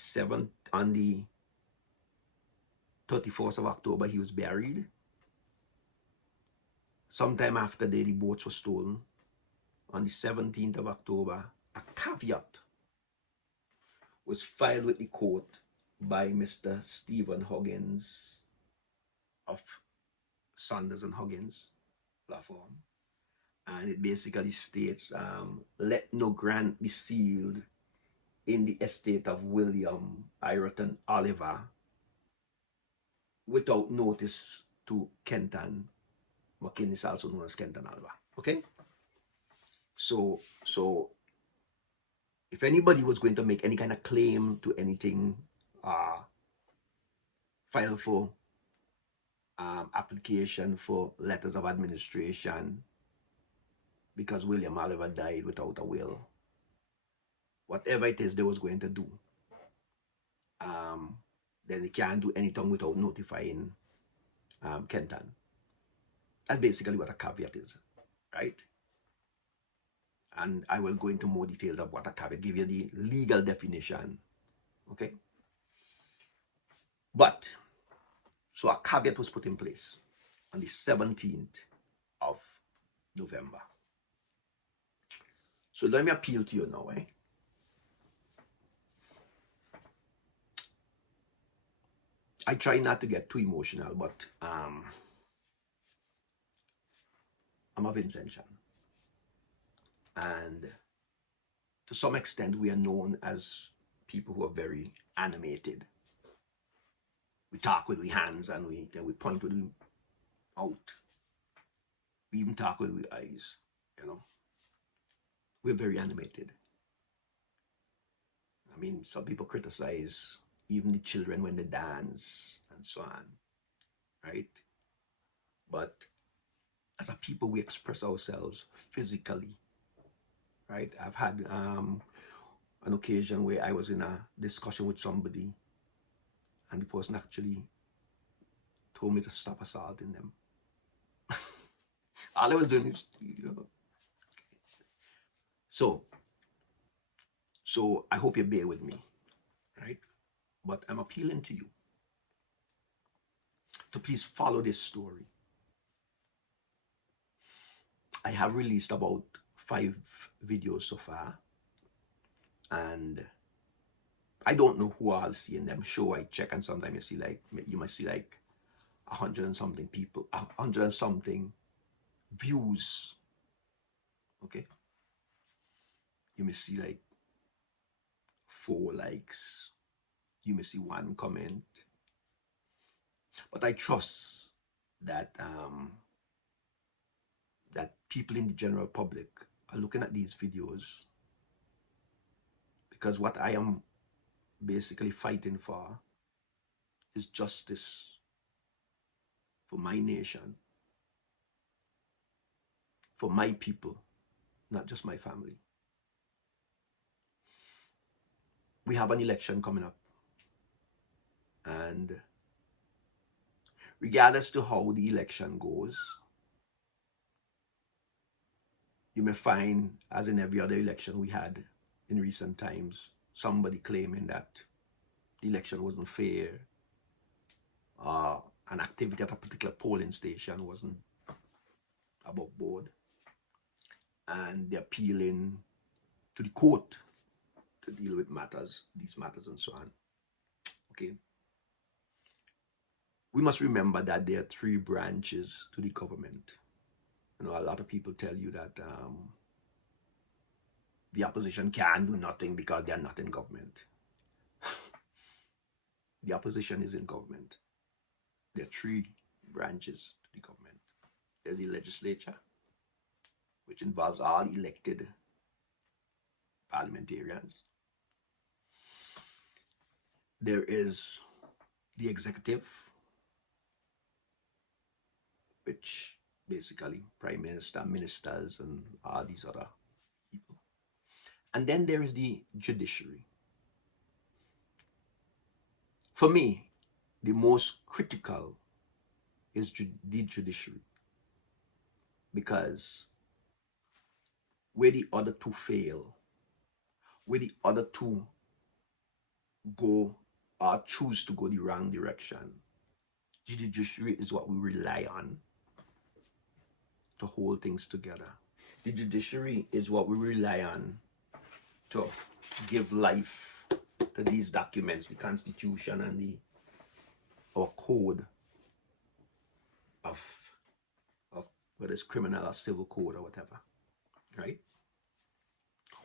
31st of October, he was buried. Sometime after the boats were stolen, on the 17th of October, a caveat was filed with the court by Mr. Stephen Huggins of Sanders and Huggins platform. And it basically states, let no grant be sealed in the estate of William Ireton Oliver without notice to Kenton McKinley, also known as Kenton Oliver. Okay? So if anybody was going to make any kind of claim to anything, file for application for letters of administration because William Oliver died without a will, whatever it is they was going to do, then they can't do anything without notifying Kenton. That's basically what a caveat is, right? And I will go into more details of what a caveat, give you the legal definition, okay? But, so a caveat was put in place on the 17th of November. So let me appeal to you now, I try not to get too emotional, but I'm a Vincentian. And to some extent, we are known as people who are very animated. We talk with our hands and we point with our mouth. We even talk with our eyes, you know. We're very animated. I mean, some people criticize even the children when they dance and so on, right? But as a people, we express ourselves physically, right? I've had an occasion where I was in a discussion with somebody and the person actually told me to stop assaulting them. All I was doing is, so I hope you bear with me, right? But I'm appealing to you to please follow this story. I have released about 5 videos so far, and I don't know who I'll see in them. Sure, I check, and sometimes you might see like 100 and something people, 100 and something views. Okay, you may see like 4 likes, you may see 1 comment, but I trust that that people in the general public are looking at these videos, because what I am basically fighting for is justice for my nation, for my people, not just my family. We have an election coming up, and regardless to how the election goes, you may find, as in every other election we had in recent times, somebody claiming that the election wasn't fair, an activity at a particular polling station wasn't above board, and they're appealing to the court to deal with these matters and so on. Okay. We must remember that there are 3 branches to the government. You know, a lot of people tell you that the opposition can do nothing because they're not in government. The opposition is in government. There are 3 branches to the government. There's the legislature, which involves all elected parliamentarians. There is the executive, which basically prime minister, ministers, and all these other people. And then there is the judiciary. For me, the most critical is the judiciary, because where the other 2 fail, where the other 2 go or choose to go the wrong direction, the judiciary is what we rely on to hold things together. The judiciary is what we rely on to give life to these documents, the Constitution and our code of whether it's criminal or civil code or whatever, right?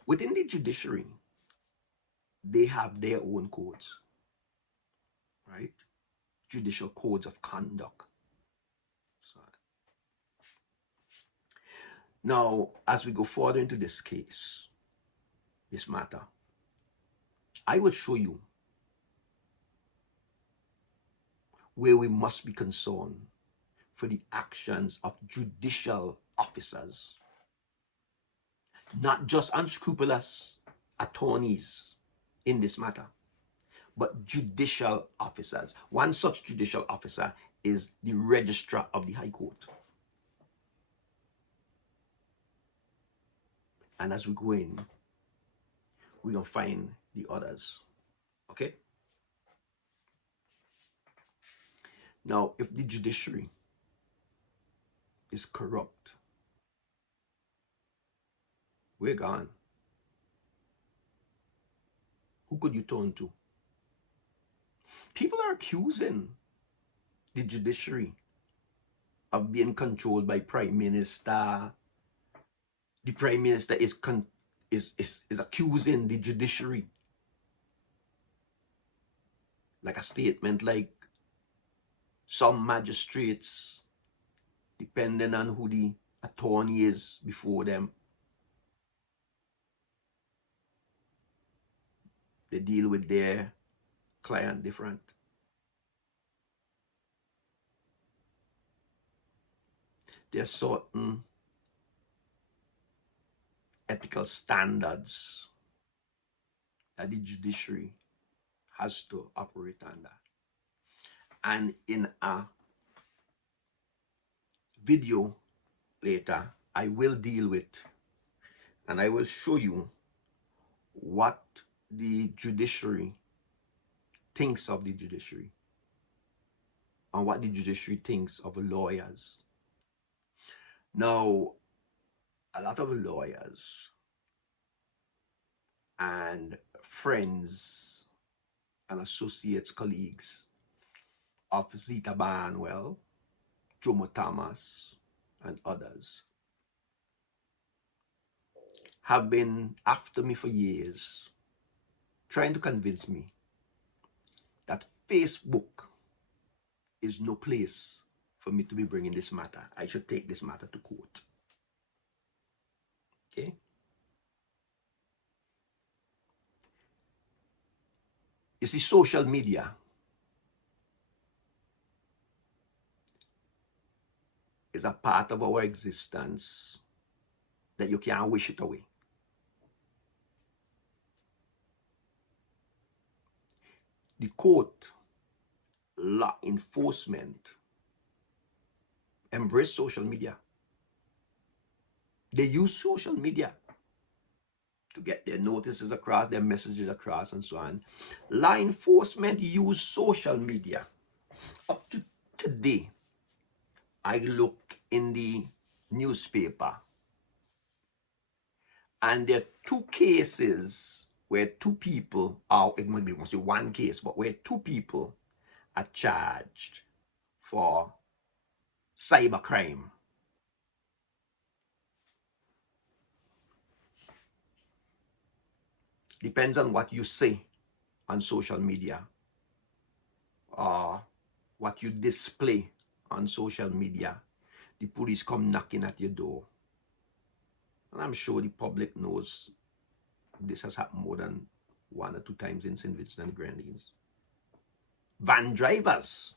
Within the judiciary, they have their own codes, right? Judicial codes of conduct. So, now, as we go further into this case, this matter, I will show you where we must be concerned for the actions of judicial officers, not just unscrupulous attorneys in this matter, but judicial officers. One such judicial officer is the registrar of the High Court. And as we go in, we're going to find the others. Okay? Now, if the judiciary is corrupt, we're gone. Who could you turn to? People are accusing the judiciary of being controlled by prime minister. The prime minister is accusing the judiciary. Like a statement like some magistrates, depending on who the attorney is before them, they deal with their client different. There's certain ethical standards that the judiciary has to operate under. And in a video later, I will deal with and I will show you what the judiciary thinks of the judiciary and what the judiciary thinks of lawyers. Now, a lot of lawyers and friends and associates, colleagues of Zita Barnwell, Jomo Thomas, and others have been after me for years, trying to convince me that Facebook is no place for me to be bringing this matter. I should take this matter to court. Okay? You see, social media is a part of our existence that you can't wish it away. The court, law enforcement, embrace social media. They use social media to get their notices across, their messages across, and so on. Law enforcement use social media. Up to today, I look in the newspaper, and there are two cases where two people, or it might be mostly one case, but where two people are charged for cybercrime. Depends on what you say on social media or what you display on social media. The police come knocking at your door. And I'm sure the public knows this has happened more than 1 or 2 times in St. Vincent and Grenadines. Van drivers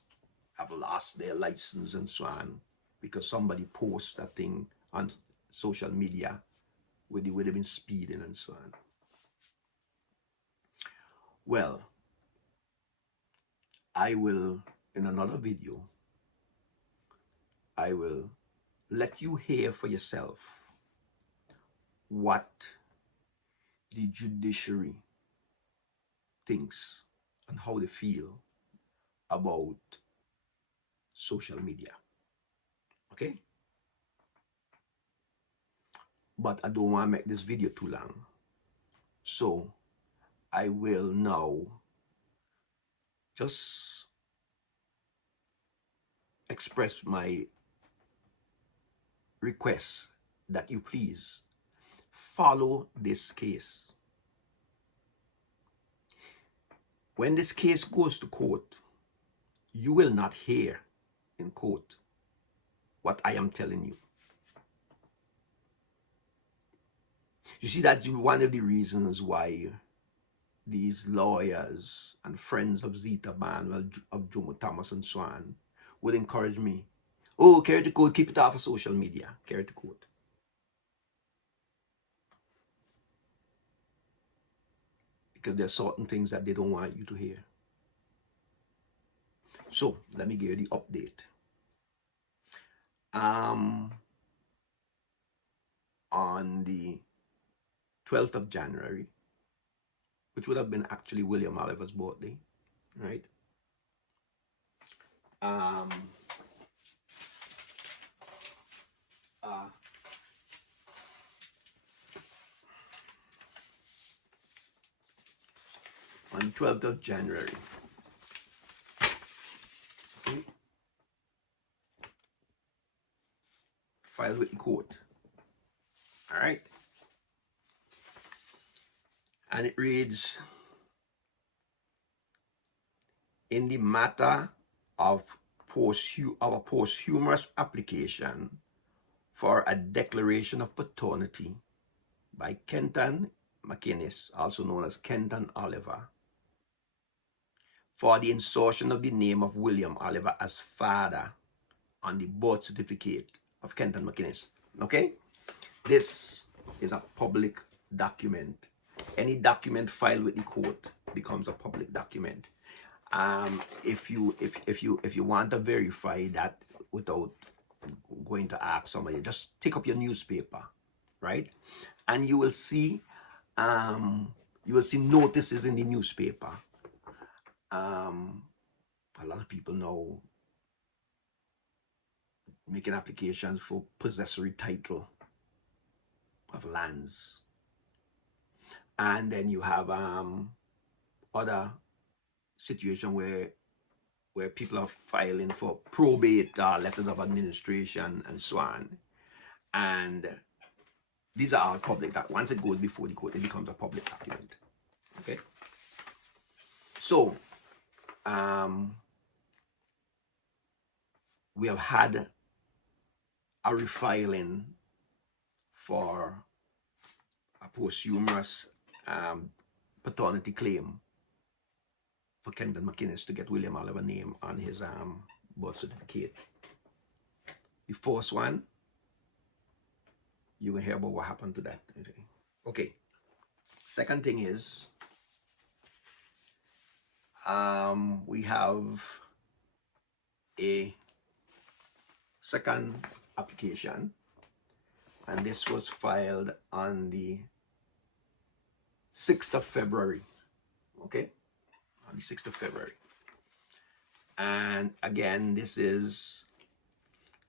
have lost their license and so on because somebody posts a thing on social media where they would have been speeding and so on. Well, I will, in another video, I will let you hear for yourself what the judiciary thinks and how they feel about social media. Okay? But I don't want to make this video too long. So I will now just express my request that you please follow this case. When this case goes to court, you will not hear in court what I am telling you. You see, that's one of the reasons why these lawyers and friends of Zita Barnwell, of Jomo Thomas and so on, would encourage me, oh, carry to court, keep it off of social media, carry to court. Because there are certain things that they don't want you to hear. So let me give you the update. On the 12th of January, which would have been actually William Oliver's birthday, right? Um, uh, on 12th of January, okay, filed with the court. All right. And it reads, in the matter of our posthumous application for a declaration of paternity by Kenton McInnes, also known as Kenton Oliver, for the insertion of the name of William Oliver as father on the birth certificate of Kenton McInnes. Okay? This is a public document. Any document filed with the court becomes a public document. If you want to verify that without going to ask somebody, just take up your newspaper, right? And you will see notices in the newspaper. A lot of people now making applications for possessory title of lands. And then you have other situation where people are filing for probate, letters of administration, and so on. And these are all public. That once it goes before the court, it becomes a public document. Okay. So, we have had a refiling for a posthumous paternity claim for Kenton McInnes to get William Oliver's name on his birth certificate. The first one, you're going to hear about what happened to that. Okay. Second thing is, we have a second application, and this was filed on the 6th of February. Okay? On the 6th of February. And again, this is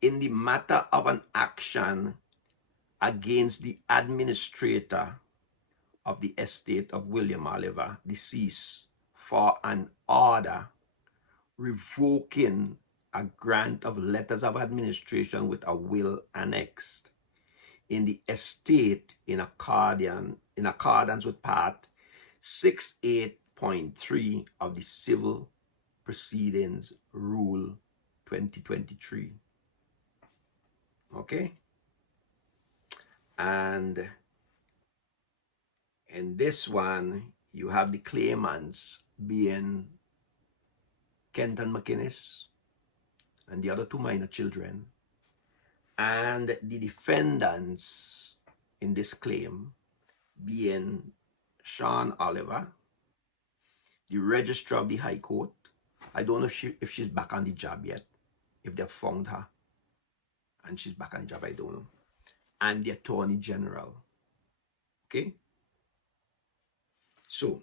in the matter of an action against the administrator of the estate of William Oliver, deceased, for an order revoking a grant of letters of administration with a will annexed in the estate in accordance with part 68.3 of the Civil Proceedings Rule 2023. Okay? And in this one, you have the claimants being Kenton McInnes and the other two minor children, and the defendants in this claim being Sean Oliver, the registrar of the High Court. I don't know if she's back on the job yet, if they've found her and she's back on the job, I don't know. And the Attorney General. Okay? So,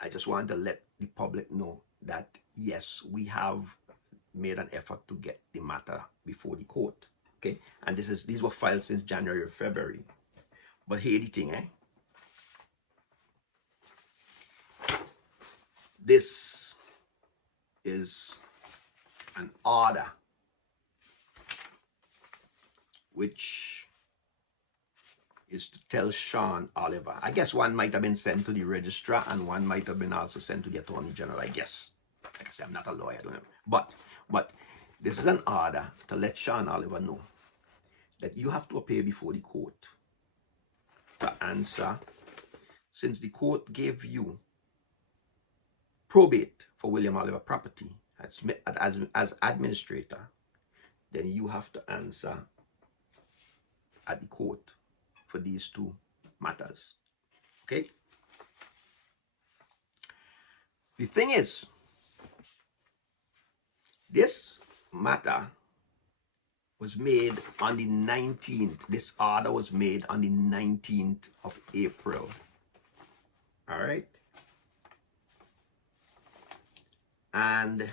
I just want to let the public know that, yes, we have made an effort to get the matter before the court. Okay? And these were filed since January or February. But here the thing, this is an order which is to tell Sean Oliver. I guess one might have been sent to the registrar and one might have been also sent to the Attorney General, I guess. Like I said, I'm not a lawyer, I don't know. But this is an order to let Sean Oliver know that you have to appear before the court to answer, since the court gave you probate for William Oliver property as administrator, then you have to answer at the court for these two matters. Okay? The thing is, This matter was made on the 19th. This order was made on the 19th of April. All right. And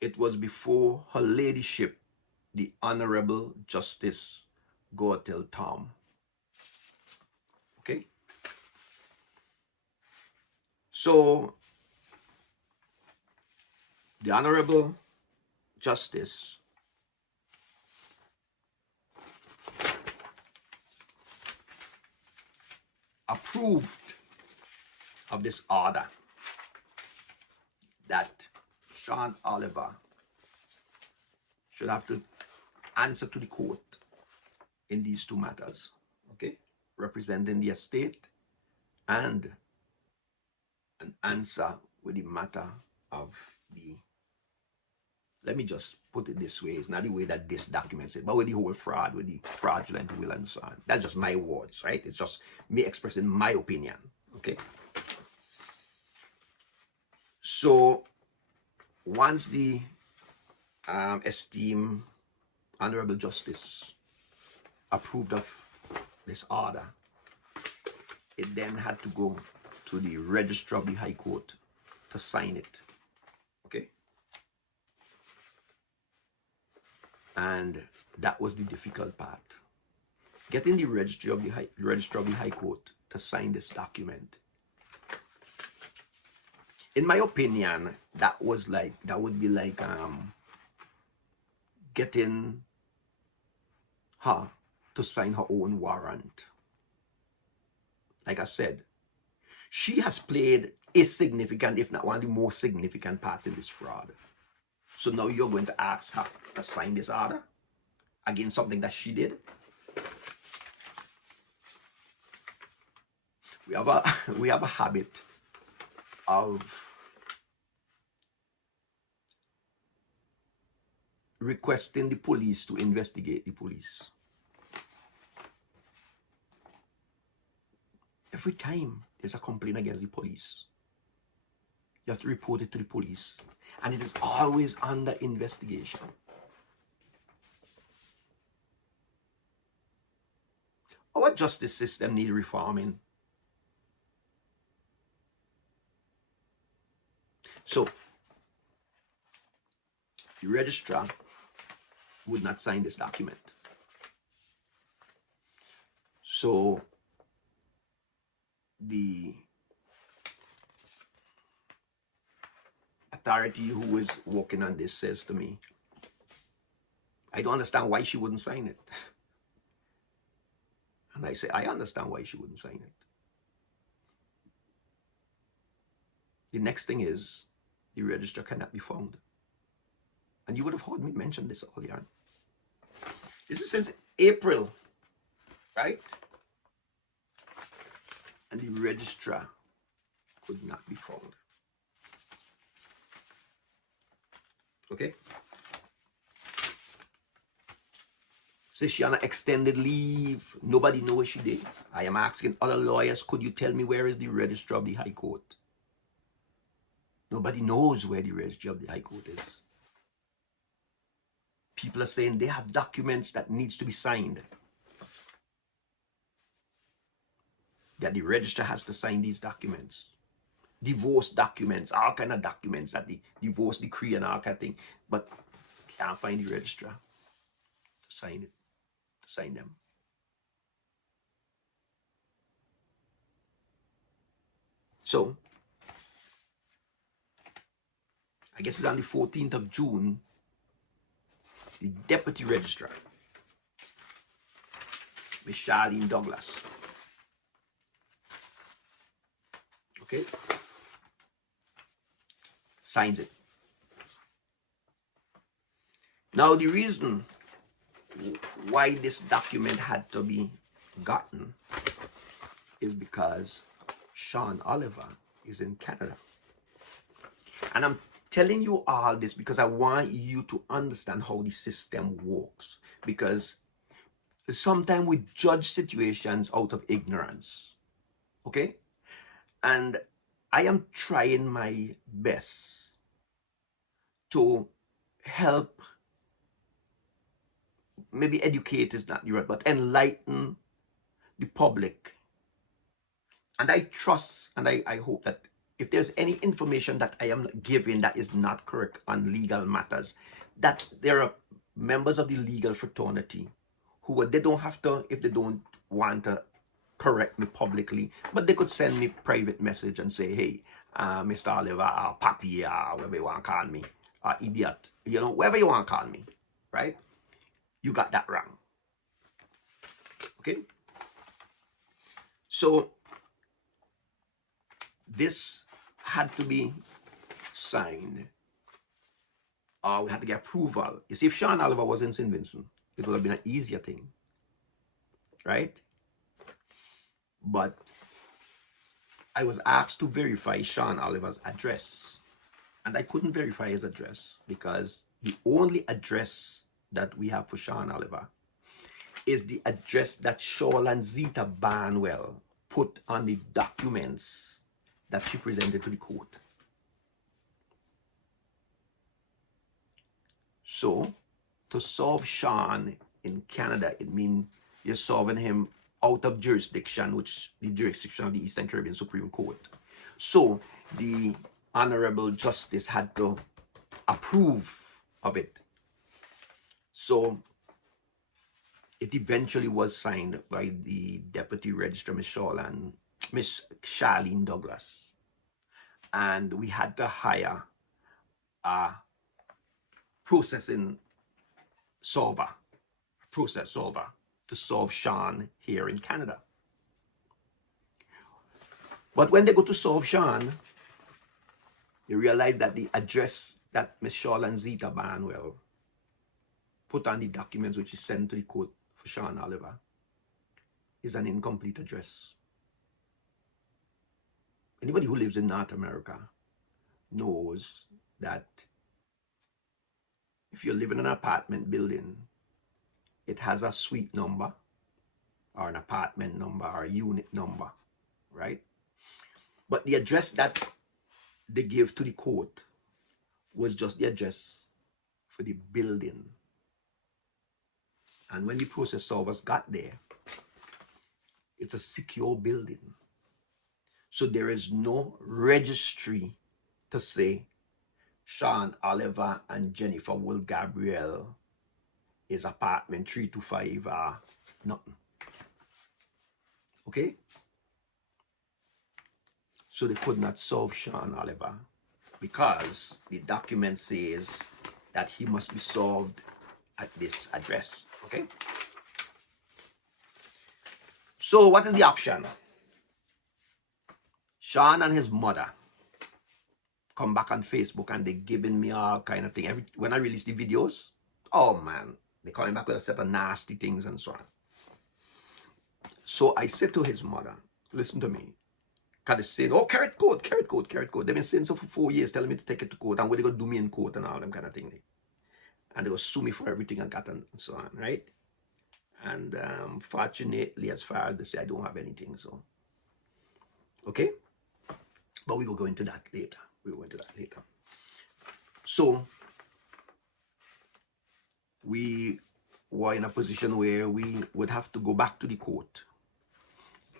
it was before Her Ladyship, the Honorable Justice Goethel Tom. Okay. So the Honorable Justice approved of this order that Sean Oliver should have to answer to the court in these two matters, okay? Representing the estate and an answer with the matter of the, let me just put it this way, it's not the way that this documents it, but with the whole fraud, with the fraudulent will and so on. That's just my words, right? It's just me expressing my opinion, okay? So once the esteemed Honorable Justice approved of this order, it then had to go to the Registrar of the High Court to sign it, okay? And that was the difficult part. Getting the Registrar of the High Court to sign this document. In my opinion, that would be like getting her to sign her own warrant. Like I said, she has played a significant, if not one of the most significant parts in this fraud. So now you're going to ask her to sign this order against something that she did. We have a habit of requesting the police to investigate the police. Every time there's a complaint against the police, you have to report it to the police, and it is always under investigation. Our justice system needs reforming. So the registrar would not sign this document. So the authority who is working on this says to me, I don't understand why she wouldn't sign it. And I say, I understand why she wouldn't sign it. The next thing is, the register cannot be found. And you would have heard me mention this earlier. This is since April, right? And the registrar could not be found. Okay? Says she on an extended leave. Nobody knows what she did. I am asking other lawyers, could you tell me where is the registrar of the High Court? Nobody knows where the registrar of the High Court is. People are saying they have documents that needs to be signed. That the registrar has to sign these documents. Divorce documents, all kind of documents, that the divorce decree and all kind of thing. But can't find the registrar to sign it, to sign them. So, I guess it's on the 14th of June, the deputy registrar, Miss Charlene Douglas, okay, signs it. Now the reason why this document had to be gotten is because Sean Oliver is in Canada. And I'm telling you all this because I want you to understand how the system works. Because sometimes we judge situations out of ignorance. Okay? And I am trying my best to help, maybe educate is not the right, but enlighten the public. And I trust and I hope that if there's any information that I am giving that is not correct on legal matters, that there are members of the legal fraternity who they don't have to, if they don't want to correct me publicly, but they could send me private message and say, hey, Mr. Oliver, Papi, whatever you want to call me, idiot, you know, whatever you want to call me, right? You got that wrong. Okay? So this had to be signed. We had to get approval. You see, if Sean Oliver was in St. Vincent, it would have been an easier thing, right? But I was asked to verify Sean Oliver's address, and I couldn't verify his address because the only address that we have for Sean Oliver is the address that Shoreland Zita Barnwell put on the documents that she presented to the court. So, to solve Sean in Canada, it means you're solving him out of jurisdiction, which the jurisdiction of the Eastern Caribbean Supreme Court. So, the Honorable Justice had to approve of it. So, it eventually was signed by the Deputy Registrar, Miss Charlene Douglas. And we had to hire a process solver to solve Sean here in Canada. But when they go to solve Sean, they realize that the address that Miss Shoreland Zita Barnwell put on the documents which is sent to the court for Sean Oliver is an incomplete address. Anybody who lives in North America knows that if you live in an apartment building, it has a suite number or an apartment number or a unit number, right? But the address that they gave to the court was just the address for the building. And when the process solvers got there, it's a secure building. So there is no registry to say Sean Oliver and Jennifer Will Gabriel is apartment 325 or nothing. Okay? So they could not solve Sean Oliver because the document says that he must be solved at this address. Okay? So what is the option? Sean and his mother come back on Facebook and they're giving me all kind of thing. When I release the videos, oh man, they're coming back with a set of nasty things and so on. So I said to his mother, listen to me. Because they said, oh, carrot court. They've been saying so for 4 years, telling me to take it to court and what they going to do me in court and all them kind of thing. And they will sue me for everything I got and so on, right? And fortunately, as far as they say, I don't have anything, so. Okay? But we will go into that later. So, we were in a position where we would have to go back to the court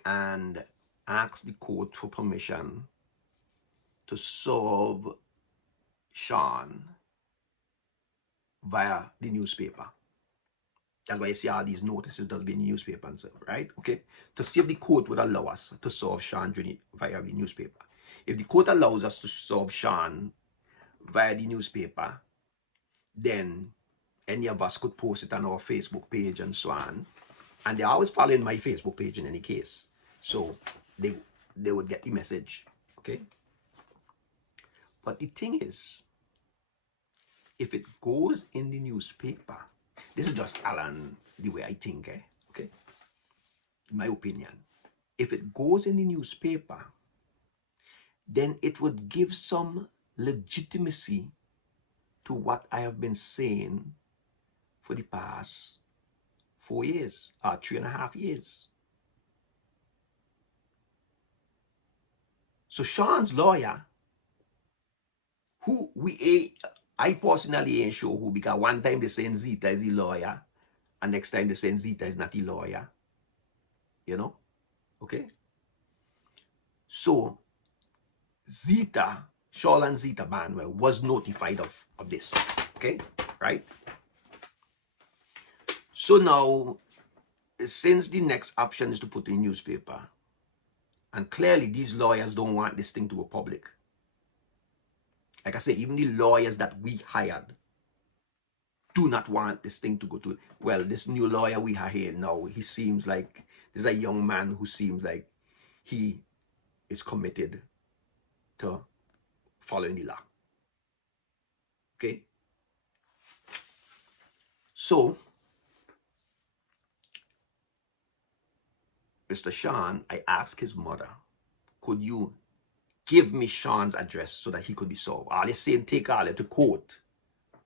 and ask the court for permission to solve Sean via the newspaper. That's why you see all these notices that's been in the newspaper and stuff, right? Okay? To see if the court would allow us to solve Sean via the newspaper. If the court allows us to solve Sean via the newspaper, then any of us could post it on our Facebook page and so on. And they're always following my Facebook page in any case. So they would get the message. Okay? But the thing is, if it goes in the newspaper, this is just Alan, the way I think, okay? My opinion. If it goes in the newspaper, then it would give some legitimacy to what I have been saying for the past 4 years, or 3.5 years. So Sean's lawyer, who I personally ain't sure who, because one time they saying Zita is the lawyer, and next time they saying Zita is not the lawyer. You know? Okay? So Zita, Shawl and Zita Banwell was notified of this. Okay? Right? So now, since the next option is to put in newspaper, and clearly these lawyers don't want this thing to go public. Like I say, even the lawyers that we hired do not want this thing to go to, well, this new lawyer we have here now, he seems like, this is a young man who seems like he is committed to following the law. Okay? So, Mr. Sean, I asked his mother, could you give me Sean's address so that he could be solved? All they're saying, take all to court,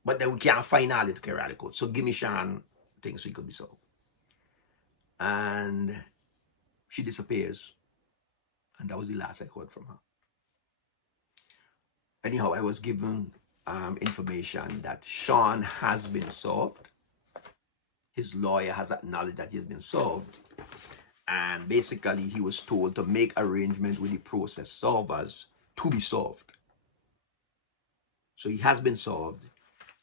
but then we can't find all to carry out the court. So give me Sean things so he could be solved. And she disappears. And that was the last I heard from her. Anyhow, I was given information that Sean has been solved. His lawyer has acknowledged that he has been solved. And basically, he was told to make arrangement with the process solvers to be solved. So he has been solved.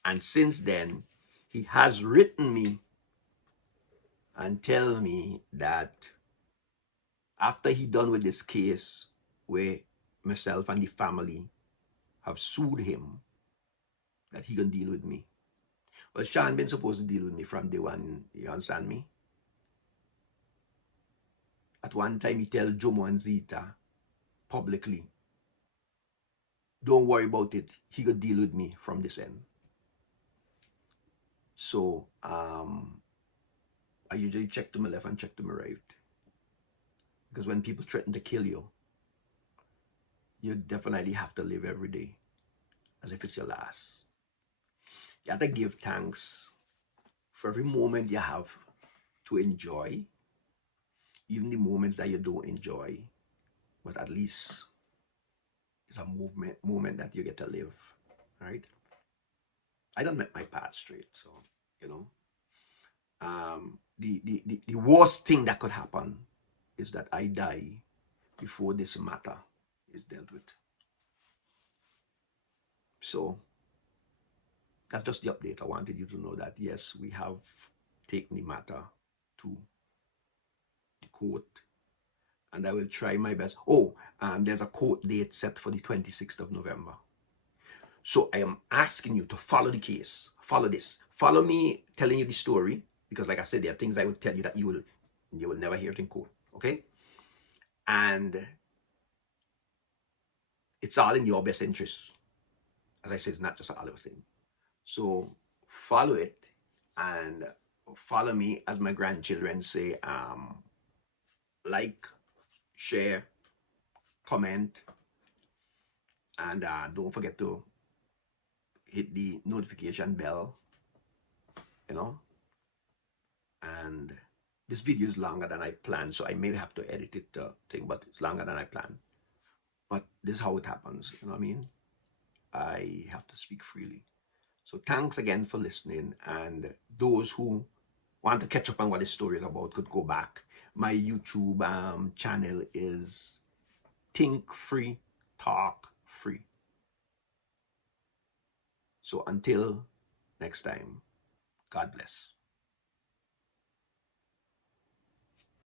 And since then, he has written me and tell me that after he done with this case where myself and the family have sued him, that he can deal with me. Well, Sean been supposed to deal with me from day one, you understand me? At one time, he tell Jomo and Zita publicly, don't worry about it, he could deal with me from this end. So, I usually check to my left and check to my right. Because when people threaten to kill you, you definitely have to live every day as if it's your last. You have to give thanks for every moment you have to enjoy, even the moments that you don't enjoy, but at least it's a moment that you get to live, right? I don't make my path straight, so, you know. The worst thing that could happen is that I die before this matter is dealt with. So that's just the update. I wanted you to know that, yes, we have taken the matter to the court, and I will try my best. There's a court date set for the 26th of November. So I am asking you to follow the case. Follow this. Follow me telling you the story, because like I said, there are things I would tell you that you will never hear it in court. Okay? And it's all in your best interest. As I said, it's not just all of us thing. So follow it and follow me, as my grandchildren say, like, share, comment, and don't forget to hit the notification bell, you know. And this video is longer than I planned, so I may have to edit it but it's longer than I planned. But this is how it happens, you know what I mean? I have to speak freely. So thanks again for listening, and those who want to catch up on what this story is about could go back. My YouTube channel is Think Free, Talk Free. So until next time, God bless.